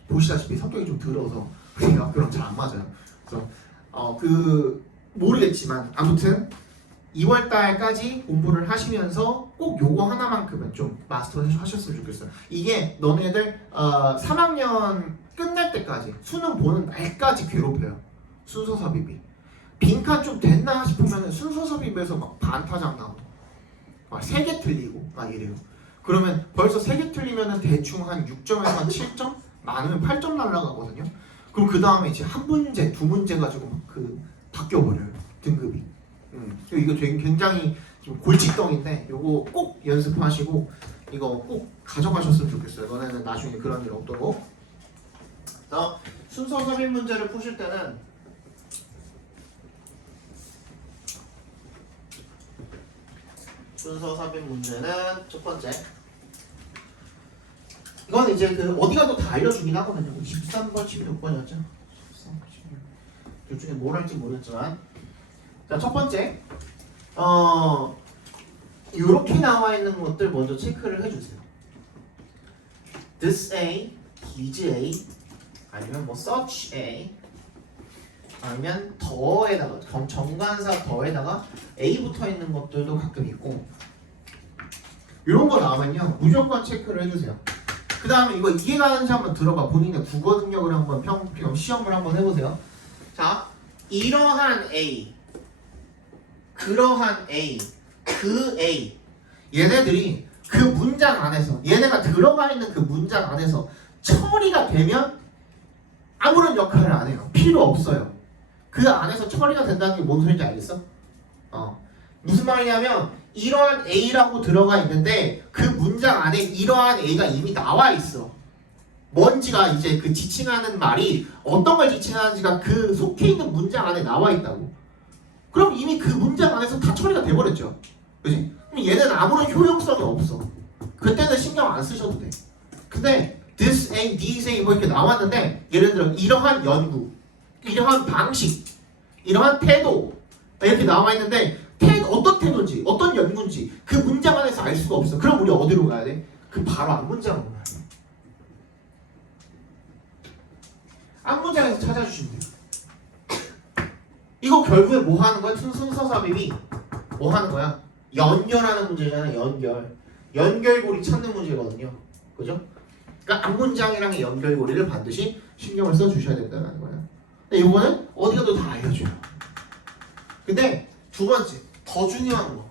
보시다시피 성격이 좀 들어서 여학교랑 잘 안 맞아요. 그래서 모르겠지만 아무튼 2월달까지 공부를 하시면서 꼭 요거 하나만큼은 좀 마스터 하셨으면 좋겠어요. 이게 너네들 3학년 끝날 때까지 수능 보는 날까지 괴롭혀요. 순서 삽입이. 빈칸 좀 됐나 싶으면 순서 섭입에서 막 반타작 나고 막 3개 틀리고 막 이래요. 그러면 벌써 3개 틀리면 대충 한 6점에서 한 7점? 많으면 8점 날라가거든요. 그럼 그 다음에 이제 한 문제, 두 문제 가지고 막 그 바뀌어버려요. 등급이. 이거 되게 굉장히 좀 골칫덩인데 이거 꼭 연습하시고 이거 꼭 가져가셨으면 좋겠어요. 너네는 나중에 그런 일 없도록. 그래서 순서 섭입 문제를 푸실 때는 순서 섭입 문제는 첫 번째. 이건 이제 그 어디 가도 다 알려주긴 하거든요. 13번, 16번이었죠. 13번, 16번. 둘 중에 뭘 할지 모르겠지만. 자, 첫 번째. 이렇게 나와 있는 것들 먼저 체크를 해주세요. This A, is A, 아니면 뭐 such A, 아니면 더에다가 정관사 더에다가 A 붙어 있는 것들도 가끔 있고 이런 거 나오면요 무조건 체크를 해주세요. 그 다음에 이거 이해가 가는지 한번 들어봐. 본인의 국어 능력을 한번 시험을 한번 해보세요. 자, 이러한 A, 그러한 A, 그 A, 얘네들이 그 문장 안에서 얘네가 들어가 있는 그 문장 안에서 처리가 되면 아무런 역할을 안 해요. 필요 없어요. 그 안에서 처리가 된다는 게 뭔 소리인지 알겠어? 무슨 말이냐면 이러한 A라고 들어가 있는데 그 문장 안에 이러한 A가 이미 나와 있어. 뭔지가 이제 그 지칭하는 말이 어떤 걸 지칭하는지가 그 속해 있는 문장 안에 나와 있다고. 그럼 이미 그 문장 안에서 다 처리가 돼버렸죠. 그지? 그럼 얘는 아무런 효용성이 없어. 그때는 신경 안 쓰셔도 돼. 근데 this A, these A 뭐 이렇게 나왔는데 예를 들어 이러한 연구, 이러한 방식, 이러한 태도 이렇게 나와 있는데 어떤 태도인지, 어떤 연구인지 그 문장 안에서 알 수가 없어. 그럼 우리 어디로 가야 돼? 그 바로 앞문장으로 가야 돼. 앞문장에서 찾아주시면 돼요. 이거 결국에 뭐 하는 거야? 순서 삽입이 뭐 하는 거야? 연결하는 문제잖아. 연결고리 찾는 문제거든요. 그죠? 그러니까 앞문장이랑 연결고리를 반드시 신경을 써주셔야 된다는 거예요. 근데 이거는 어디 가도 다 알려줘요. 근데 두 번째, 더 중요한 거.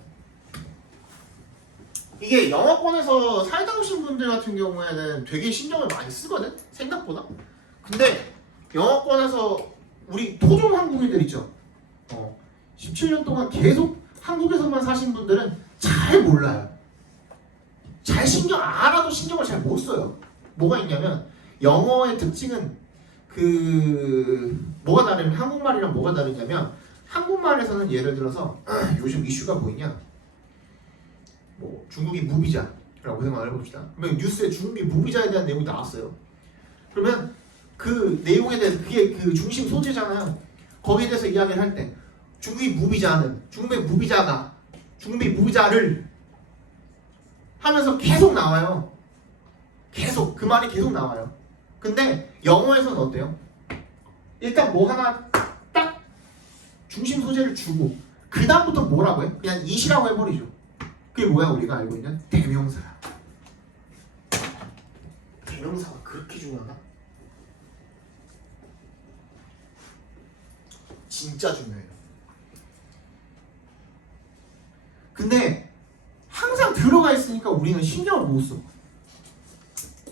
이게 영어권에서 살다 오신 분들 같은 경우에는 되게 신경을 많이 쓰거든? 생각보다. 근데 영어권에서 우리 토종 한국인들 있죠? 17년 동안 계속 한국에서만 사신 분들은 잘 몰라요. 잘 신경 안 와도 신경을 잘 못 써요. 뭐가 있냐면 영어의 특징은 뭐가 다르면 한국말이랑 뭐가 다르냐면 한국말에서는 예를 들어서 요즘 이슈가 뭐있냐? 뭐 중국이 무비자라고 생각을 해봅시다. 그러면 뉴스에 중국이 무비자에 대한 내용이 나왔어요. 그러면 그 내용에 대해서 그게 그 중심 소재잖아요. 거기에 대해서 이야기를 할 때 중국이 무비자는 중국의 무비자가 중국의 무비자를 하면서 계속 나와요. 계속 그 말이 계속 나와요. 근데 영어에서는 어때요? 일단 뭐 하나 딱 중심 소재를 주고 그 다음부터 뭐라고 해? 그냥 이시라고 해버리죠. 그게 뭐야? 우리가 알고 있는 대명사야. 대명사가 그렇게 중요하나? 진짜 중요해요. 근데 항상 들어가 있으니까 우리는 신경을 못 써.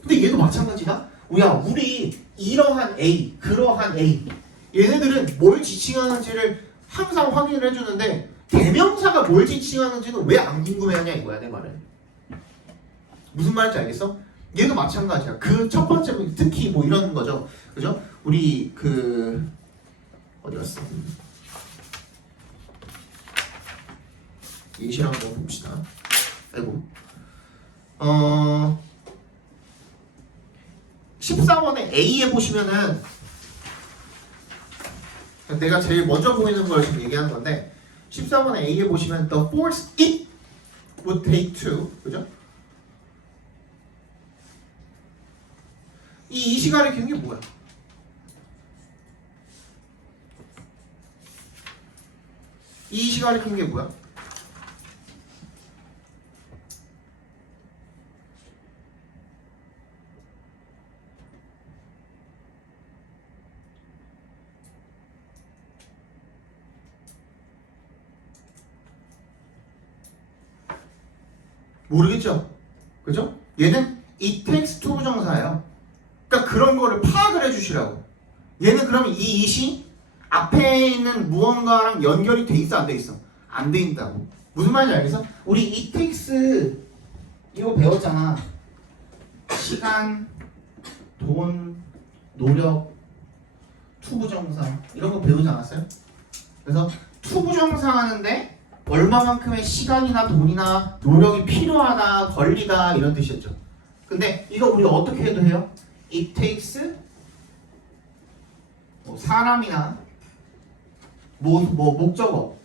근데 얘도 마찬가지다. 우리 이러한 A, 그러한 A 얘네들은 뭘 지칭하는지를 항상 확인을 해주는데 대명사가 뭘 지칭하는지는 왜 안 궁금해하냐 이거야 내 말은. 무슨 말인지 알겠어? 얘도 마찬가지야. 그 첫 번째 특히 뭐 이런 거죠. 그죠? 우리 어디 갔어? 예시를 한번 봅시다. 아이고. 14번에 A에 보시면은 내가 제일 먼저 보이는 걸 지금 얘기하는 건데 14번에 A에 보시면 the force it would take to 그죠? 이 시간을 켜는 게 뭐야? 이 시간을 켜는 게 뭐야? 모르겠죠? 그죠? 얘는 it takes 투부정사예요. 그러니까 그런 거를 파악을 해주시라고. 얘는 그러면 이 it이 앞에 있는 무언가랑 연결이 돼 있어 안 돼 있어? 안 돼 있다고. 무슨 말인지 알겠어? 우리 it takes 이거 배웠잖아. 시간, 돈, 노력, 투부정사 이런 거 배우지 않았어요? 그래서 투부정사 하는데 얼마만큼의 시간이나 돈이나 노력이 필요하다, 걸리다 이런 뜻이었죠. 근데 이거 우리가 어떻게 해도 해요? It takes 뭐 사람이나 목적어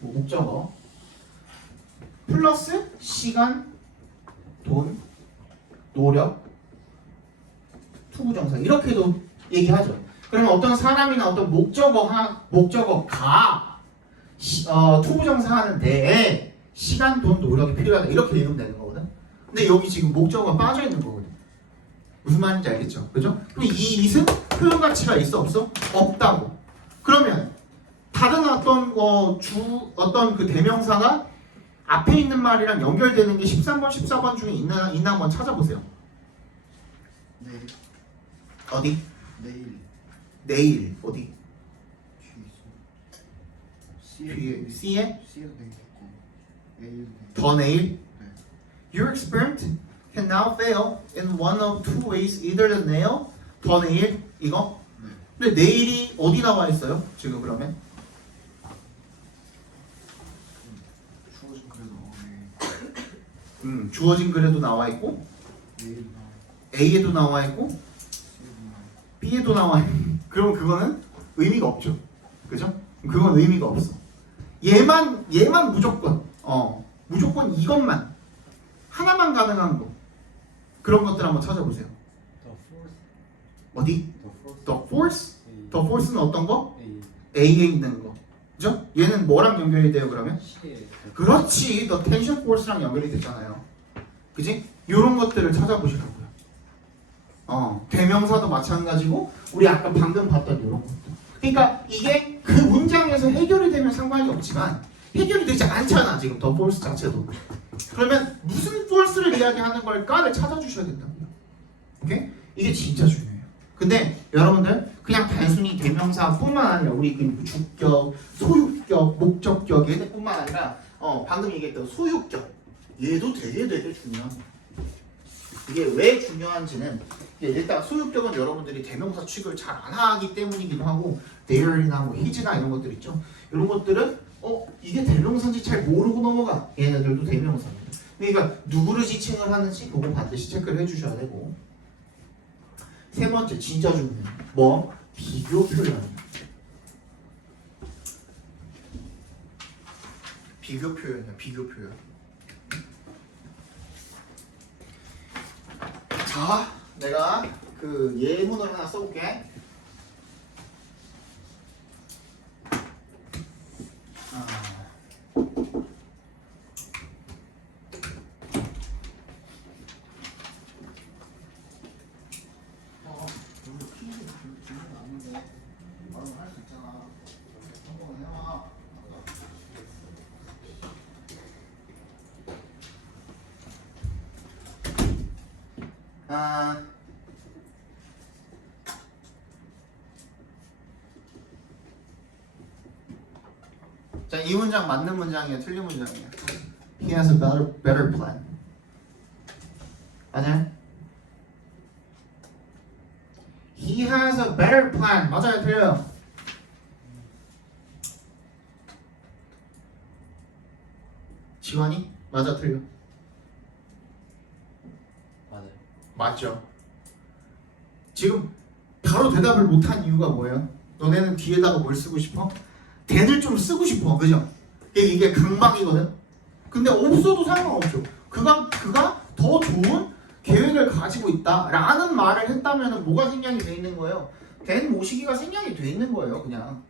플러스 시간, 돈, 노력, 투부정사 이렇게도 얘기하죠. 그러면 어떤 사람이나 어떤 목적어가 투부정사 하는데 시간, 돈, 노력이 필요하다 이렇게 읽으면 되는 거거든. 근데 여기 지금 목적어가 빠져 있는 거거든. 무슨 말인지 알겠죠? 그죠? 그럼 이 it은 표현 가치가 있어 없어? 없다고. 그러면 다른 어떤 그 대명사가 앞에 있는 말이랑 연결되는 게 13번, 14번 중에 있나 한번 찾아보세요. 내일. 어디? 내일. 내일 어디? 뒤에 뒤에 C에 C에도 내일 있고 내일. 더 내일. 네. Your experiment can now fail in one of two ways. Either the nail, 더 내일 이거. 네. 근데 내일이 어디 나와 있어요? 지금 그러면? 주어진 그래도 주어진 글에도 나와 있고 내일 나 A에도 나와 있고 C에도 나 B에도 나와 있고 그럼 그거는 의미가 없죠. 그죠? 그건 의미가 없어. 얘만 무조건 이것만 하나만 가능한 거 그런 것들 한번 찾아보세요. The fourth. 어디? The The fourth. force? The force는 어떤 거? A. A에 있는 거. 그죠? 얘는 뭐랑 연결이 돼요 그러면? C에. 그렇지. The tension force랑 연결이 되잖아요. 그지? 이런 것들을 찾아보시라고요. 대명사도 마찬가지고 우리 아까 방금 봤던 이런 것들. 그러니까 이게 그 문장에서 해결이 되면 상관이 없지만 해결이 되지 않잖아 지금 the force 자체도. 그러면 무슨 force를 이야기하는 걸까를 찾아주셔야 된다고요. 오케이? 이게 진짜 중요해요. 근데 여러분들 그냥 단순히 대명사뿐만 아니라 우리 그 주격, 소유격, 목적격 얘네뿐만 아니라 방금 얘기했던 소유격 얘도 되게 중요합니다. 이게 왜 중요한지는 일단 소유격은 여러분들이 대명사 취급을 잘 안 하기 때문이기도 하고 there이나 뭐 his나 이런 것들 있죠. 이런 것들은 이게 대명사인지 잘 모르고 넘어가. 얘네들도 대명사입니다. 그러니까 누구를 지칭을 하는지 그거 반드시 체크를 해주셔야 되고 세 번째 진짜 중요해요. 뭐? 비교 표현. 비교 표현이야. 비교 표현. 자, 내가 그 예문을 하나 써볼게. 자, 이 문장 맞는 문장이에요? 틀린 문장이에요? He has a better plan. 맞아요? He has a better plan. 맞아요? 틀려요? 지환이? 맞아? 틀려? 맞아요. 맞죠? 지금 바로 대답을 못한 이유가 뭐예요? 너네는 뒤에다가 뭘 쓰고 싶어? then을 좀 쓰고 싶어, 그죠? 이게 강박이거든. 근데 없어도 상관없죠. 그가 더 좋은 계획을 가지고 있다라는 말을 했다면 뭐가 생략이 돼 있는 거예요? then 모시기가 생략이 돼 있는 거예요, 그냥.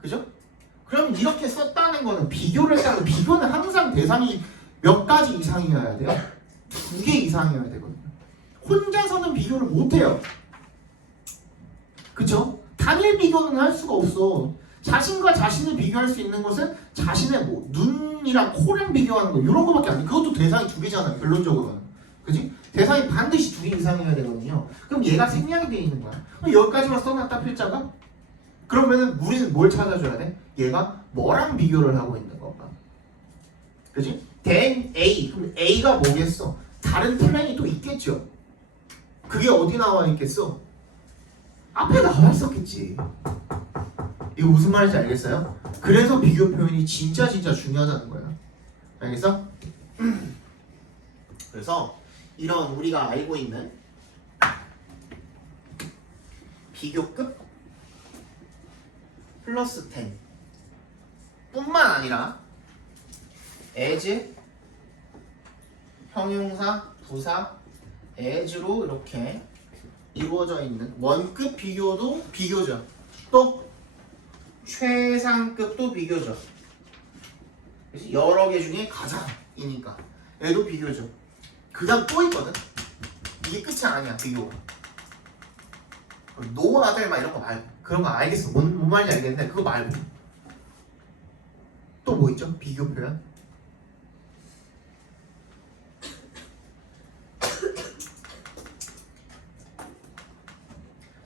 그죠? 그럼 이렇게 썼다는 거는 비교를 했다는 비교는 항상 대상이 몇 가지 이상이어야 돼요? 2개 이상이어야 되거든요. 혼자서는 비교를 못 해요. 그쵸? 단일 비교는 할 수가 없어. 자신과 자신을 비교할 수 있는 것은 자신의 눈 콩이랑 코랑 비교하는 거 이런 거밖에 안 돼. 그것도 대상이 두 개잖아요. 결론적으로는. 그지? 대상이 반드시 두 개 이상이어야 되거든요. 그럼 얘가 생략이 돼 있는 거야. 그럼 여기까지만 써놨다 필자가? 그러면은 우리는 뭘 찾아줘야 돼? 얘가 뭐랑 비교를 하고 있는 건가? 그지? then A. 그럼 A가 뭐겠어? 다른 플랜이 또 있겠죠. 그게 어디 나와 있겠어? 앞에 나와 있었겠지. 이거 무슨 말인지 알겠어요? 그래서 비교 표현이 진짜 중요하다는 거야. 알겠어? 그래서 이런 우리가 알고 있는 비교급 플러스 10 뿐만 아니라 as 형용사, 부사, as로 이렇게 이루어져 있는 원급 비교도 비교죠. 또 최상급도 비교죠. 그래서 여러 개 중에 가장이니까 얘도 비교죠. 그 다음 또 있거든. 이게 끝이 아니야 비교가. 노 아들 막 이런 거 말고 그런 거 알겠어. 뭔 말인지 알겠는데 그거 말고 또 뭐 있죠? 비교 표현.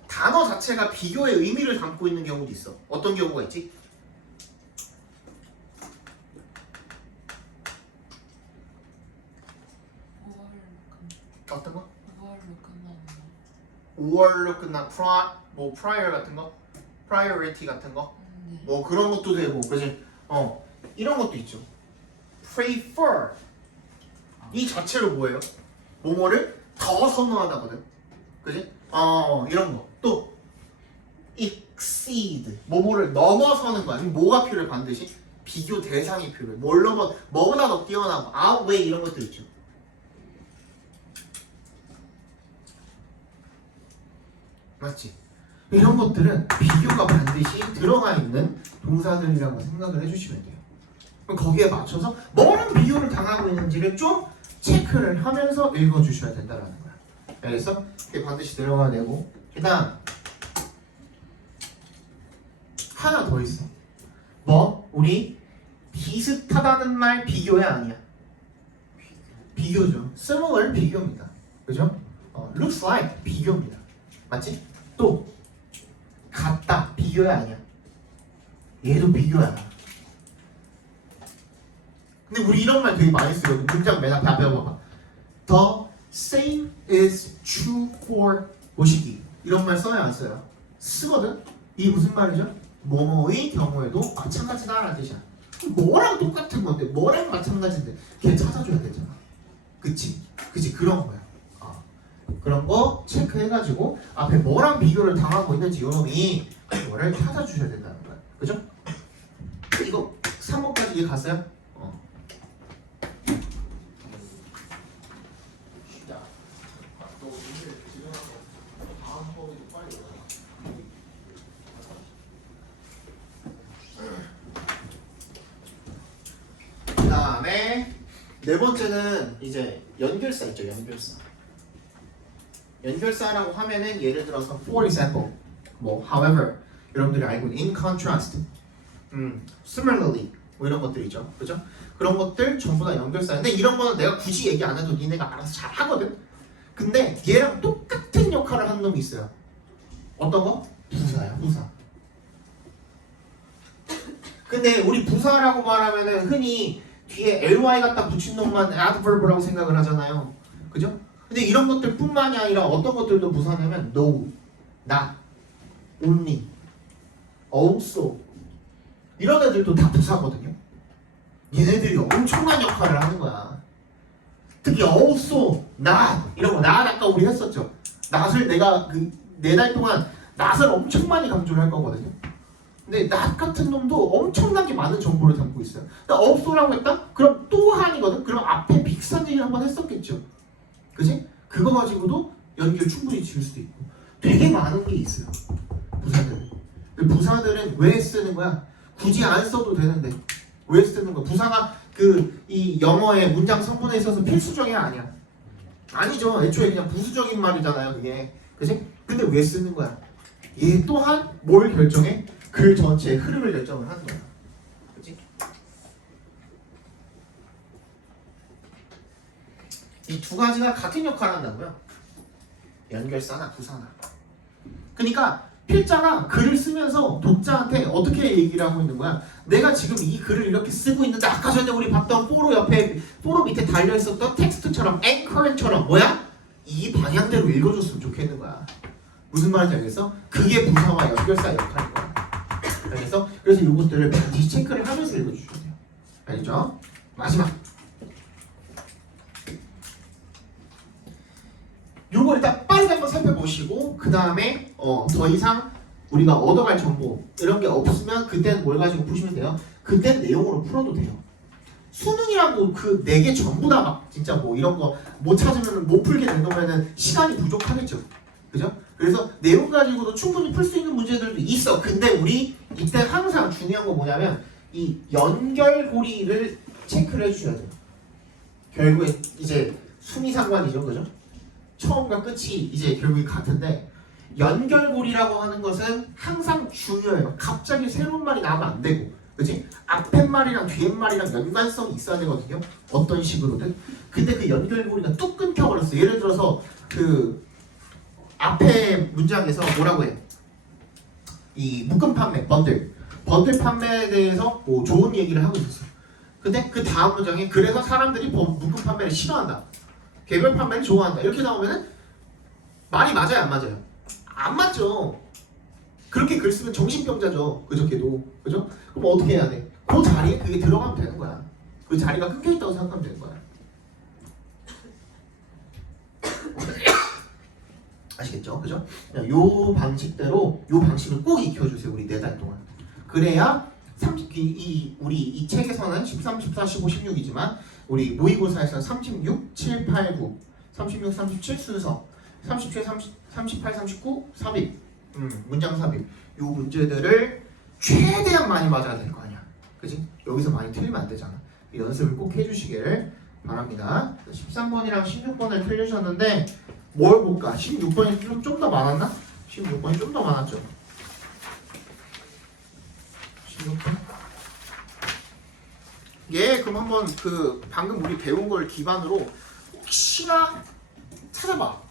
단어 자체가 비교의 의미를 담고 있는 경우도 있어. 어떤 경우가 있지? 어떤 거? 5월로 끝난 뭐 prior 같은 거? priority 같은 거? 뭐 그런 것도 되고, 그지? 이런 것도 있죠. prefer 이 자체로 뭐예요? 뭐뭐를 더 선호하다거든. 그지? 이런 거. 또 exceed 뭐뭐를 넘어서는 거야. 그럼 뭐가 필요해? 반드시 비교 대상이 필요해. 뭘 넘어 뭐보다 더 뛰어나고 outweigh 이런 것들 있죠. 맞지? 이런 것들은 비교가 반드시 들어가 있는 동사들이라고 생각을 해주시면 돼요. 그럼 거기에 맞춰서 뭐랑 비교를 당하고 있는지를 좀 체크를 하면서 읽어주셔야 된다는 거야. 알겠어? 이게 반드시 들어가야 되고, 그 다음 하나 더 있어. 뭐? 우리 비슷하다는 말 비교야 아니야? 비교죠. similar 비교입니다. 그죠? looks like 비교입니다. 맞지? 또 같다 비교야 아니야? 얘도 비교야. 근데 우리 이런 말 되게 많이 쓰거든. 문장 맨 앞에 봐봐. The same is true for 뭐시기. 이런 말 써야 안 써요? 쓰거든? 이게 무슨 말이죠? 뭐뭐의 경우에도 마찬가지다라는 뜻이야. 뭐랑 똑같은 건데 뭐랑 마찬가지인데 걔 찾아줘야 되잖아. 그치? 그런 거야. 그런 거 체크해가지고 앞에 뭐랑 비교를 당하고 있는지 요놈이 그거를 찾아주셔야 된다는 거야. 그죠? 이거 3번까지 이해 갔어요? 그 다음에 네 번째는 이제 연결사 있죠. 연결사라고 하면은 예를 들어서 for example, 뭐 however 여러분들이 알고 있는 in contrast, similarly 뭐 이런 것들이죠. 그죠? 그런 것들 전부 다 연결사인데 이런 거는 내가 굳이 얘기 안 해도 니네가 알아서 잘 하거든. 근데 얘랑 똑같은 역할을 하는 놈이 있어요. 어떤 거? 부사야, 부사. 근데 우리 부사라고 말하면은 흔히 뒤에 ly 갖다 붙인 놈만 adverb라고 생각을 하잖아요. 그죠? 근데 이런 것들 뿐만이 아니라 어떤 것들도 부사냐면 no, not, only, also 이런 애들도 다 부사거든요. 얘네들이 엄청난 역할을 하는 거야. 특히 also, not 이런 거 not 아까 우리 했었죠. not을 내가 그 4달 동안 not을 엄청 많이 강조를 할 거거든요. 근데 not 같은 놈도 엄청나게 많은 정보를 담고 있어요. 나 also라고 했다? 그럼 또한이거든. 그럼 앞에 비슷한 얘기를 한번 했었겠죠. 그지? 그거 가지고도 연결 충분히 지을 수도 있고 되게 많은 게 있어요. 부사들은. 부사들은 왜 쓰는 거야? 굳이 안 써도 되는데 왜 쓰는 거야? 부사가 이 영어의 문장 성분에 있어서 필수적이야 아니야? 아니죠. 애초에 그냥 부수적인 말이잖아요. 그게. 그지? 근데 왜 쓰는 거야? 얘 또한 뭘 결정해? 글 전체의 흐름을 결정을 하는 거야. 그치? 이 두 가지가 같은 역할을 한다고요. 연결사나 부사나. 그러니까 필자가 글을 쓰면서 독자한테 어떻게 얘기를 하고 있는 거야? 내가 지금 이 글을 이렇게 쓰고 있는데 아까 전에 우리 봤던 포로 밑에 달려있었던 텍스트처럼 앵커처럼 뭐야? 이 방향대로 읽어줬으면 좋겠는 거야. 무슨 말인지 알겠어? 그게 부사와 연결사 역할인 거야. 알겠어? 그래서 이것들을 반드시 체크를 하면서 읽어주셔야 돼요. 알겠죠? 마지막. 요거 일단 빠르게 한번 살펴보시고 그 다음에 더 이상 우리가 얻어갈 정보 이런 게 없으면 그때는 뭘 가지고 푸시면 돼요. 그땐 내용으로 풀어도 돼요. 수능이라고 그 4개 전부 다 막 진짜 뭐 이런 거 못 찾으면 못 풀게 된다면은 시간이 부족하겠죠. 그죠? 그래서 내용 가지고도 충분히 풀 수 있는 문제들도 있어. 근데 우리 이때 항상 중요한 거 뭐냐면 이 연결고리를 체크를 해주셔야 돼요. 결국에 이제 수미상관 이런 거죠. 처음과 끝이 이제 결국에 같은데 연결고리라고 하는 것은 항상 중요해요. 갑자기 새로운 말이 나오면 안 되고, 그치? 앞에 말이랑 뒤에 말이랑 연관성이 있어야 되거든요. 어떤 식으로든. 근데 그 연결고리가 뚝 끊겨버렸어. 예를 들어서 그 앞에 문장에서 뭐라고 해? 이 묶음 판매, 번들 판매에 대해서 뭐 좋은 얘기를 하고 있었어. 근데 그 다음 문장에 그래서 사람들이 묶음 판매를 싫어한다. 개별 판매를 좋아한다. 이렇게 나오면은 말이 맞아요, 안 맞아요? 안 맞죠. 그렇게 글 쓰면 정신병자죠. 그저 걔도. 그죠? 그럼 어떻게 해야 돼? 그 자리에 그게 들어가면 되는 거야. 그 자리가 끊겨 있다고 생각하면 되는 거야. 아시겠죠? 그죠? 요 방식대로 요 방식을 꼭 익혀주세요. 우리 4달 동안. 그래야 우리 이 책에서는 13, 14, 15, 16이지만 우리 모의고사에서는 36, 7, 8, 9 36, 37 순서 37, 38, 39 삽입 문장 삽입 요 문제들을 최대한 많이 맞아야 될 거 아니야. 그치? 여기서 많이 틀리면 안 되잖아. 연습을 꼭 해주시길 바랍니다. 13번이랑 16번을 틀리셨는데 뭘 볼까? 16번이 좀 더 많았나? 16번이 좀 더 많았죠. 16번. 예, 그럼 한번 그 방금 우리 배운 걸 기반으로 혹시나 찾아봐.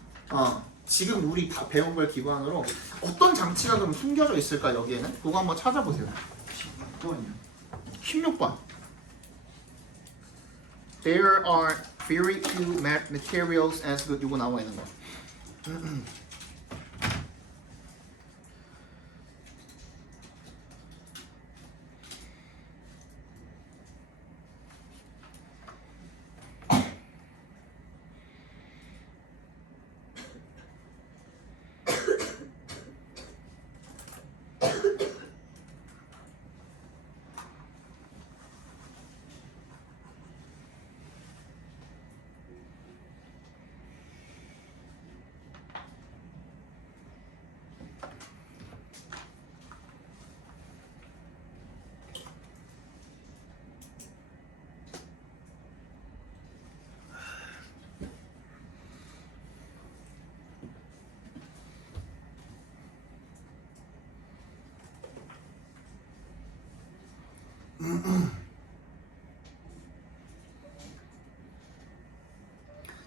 지금 우리 다 배운 걸 기반으로 어떤 장치가 그럼 숨겨져 있을까 여기에는? 그거 한번 찾아보세요. 16번. There are very few materials as good. 이거 나와 있는 거.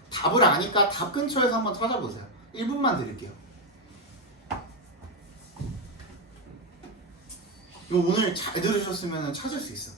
답을 아니까 답 근처에서 한번 찾아보세요. 1분만 드릴게요. 이거 오늘 잘 들으셨으면 찾을 수 있어.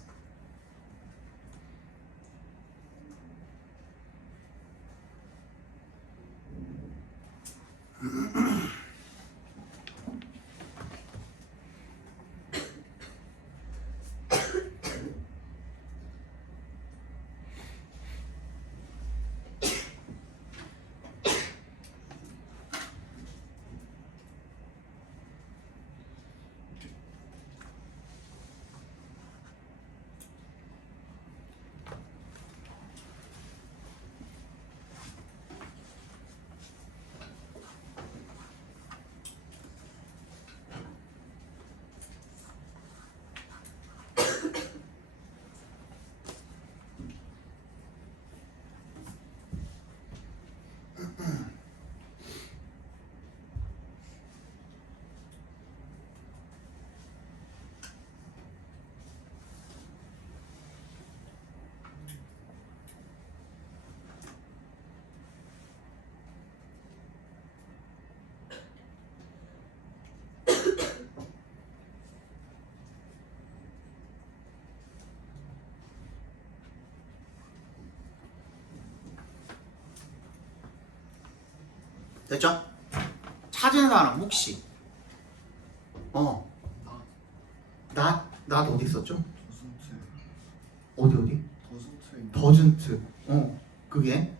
됐죠? 찾은 사람 혹시 낫 어디 있었죠? 도슨트 어디? 도슨트에 더즌트 그게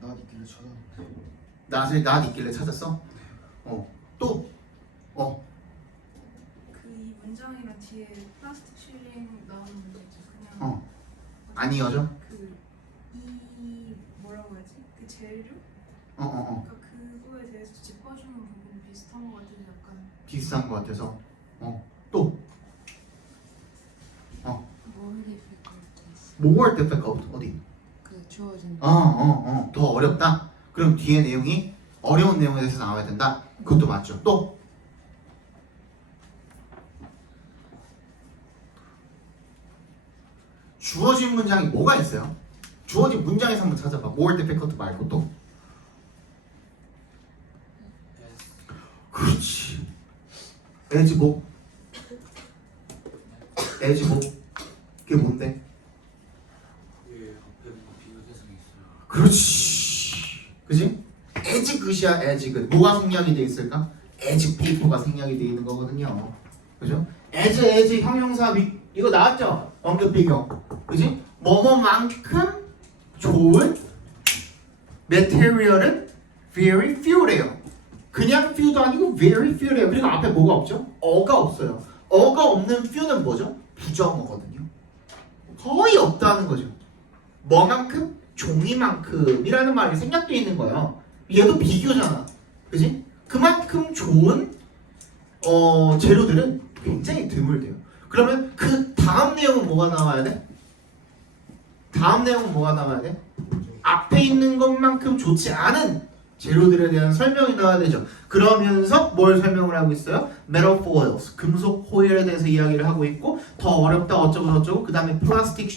나 있길래 낫을 찾았는데 낫 있길래 찾았어? 또 그 이 문장이랑 뒤에 플라스틱 쉴링 나오는 문제 있죠. 그냥 안 이어져? 그 이 뭐라고 해야지? 그 재료? 어 그러니까 그거에 대해서 짚어주는 부분이 비슷한 것 같아서 약간 비슷한 것 같아서 또 more difficult 어디? 그 주어진 더 어렵다? 그럼 뒤에 내용이 어려운 내용에 대해서 나와야 된다? 그것도 맞죠. 또 주어진 문장이 뭐가 있어요? 주어진 문장에서 한번 찾아봐. more difficult 말고 또 그렇지. as 뭐? as 뭐? 그게 뭔데? 예 앞에 뭐 비교 대상이 있어요. 그렇지. 그지? as good이야 as good. 뭐가 생략이 돼 있을까? as paper가 생략이 돼 있는 거거든요. 그죠? as 형용사 이거 나왔죠? 언급 비교. 그지? 뭐뭐만큼 좋은 material은 very few래요. 그냥 few도 아니고 very few래요. 그리고 앞에 뭐가 없죠? 어가 없어요. 어가 없는 few는 뭐죠? 부정어거든요. 거의 없다는 거죠. 뭐만큼? 종이만큼이라는 말이 생략되어 있는 거예요. 얘도 비교잖아. 그지? 그만큼 좋은 재료들은 굉장히 드물대요. 그러면 그 다음 내용은 뭐가 나와야 돼? 다음 내용은 뭐가 나와야 돼? 앞에 있는 것만큼 좋지 않은 재료들에 대한 설명이 나와야 되죠. 그러면서 뭘 설명을 하고 있어요? metal foils, 금속 호일에 대해서 이야기를 하고 있고 더 어렵다 어쩌고 저쩌고 그 다음에 플라스틱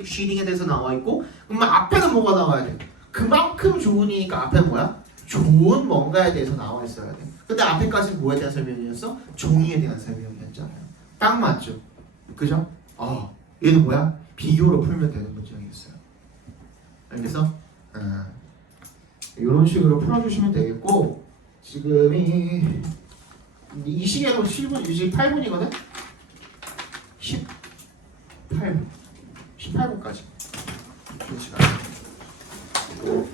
sheeting에 대해서 나와 있고 그러면 앞에는 뭐가 나와야 돼? 그만큼 좋으니까 앞에 뭐야? 좋은 뭔가에 대해서 나와 있어야 돼. 근데 앞에까지는 뭐에 대한 설명이었어? 종이에 대한 설명이었잖아요. 딱 맞죠? 그죠? 얘는 뭐야? 비교로 풀면 되는 문장이었어요. 알겠어? 이런 식으로 풀어주시면 되겠고 지금이 이 시계로 7분, 28분이거든? 18분까지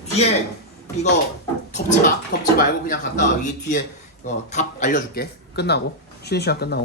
뒤에 이거 덮지 말고 그냥 갔다 와. 이 뒤에 답 알려줄게. 끝나고 쉬는 시간 끝나고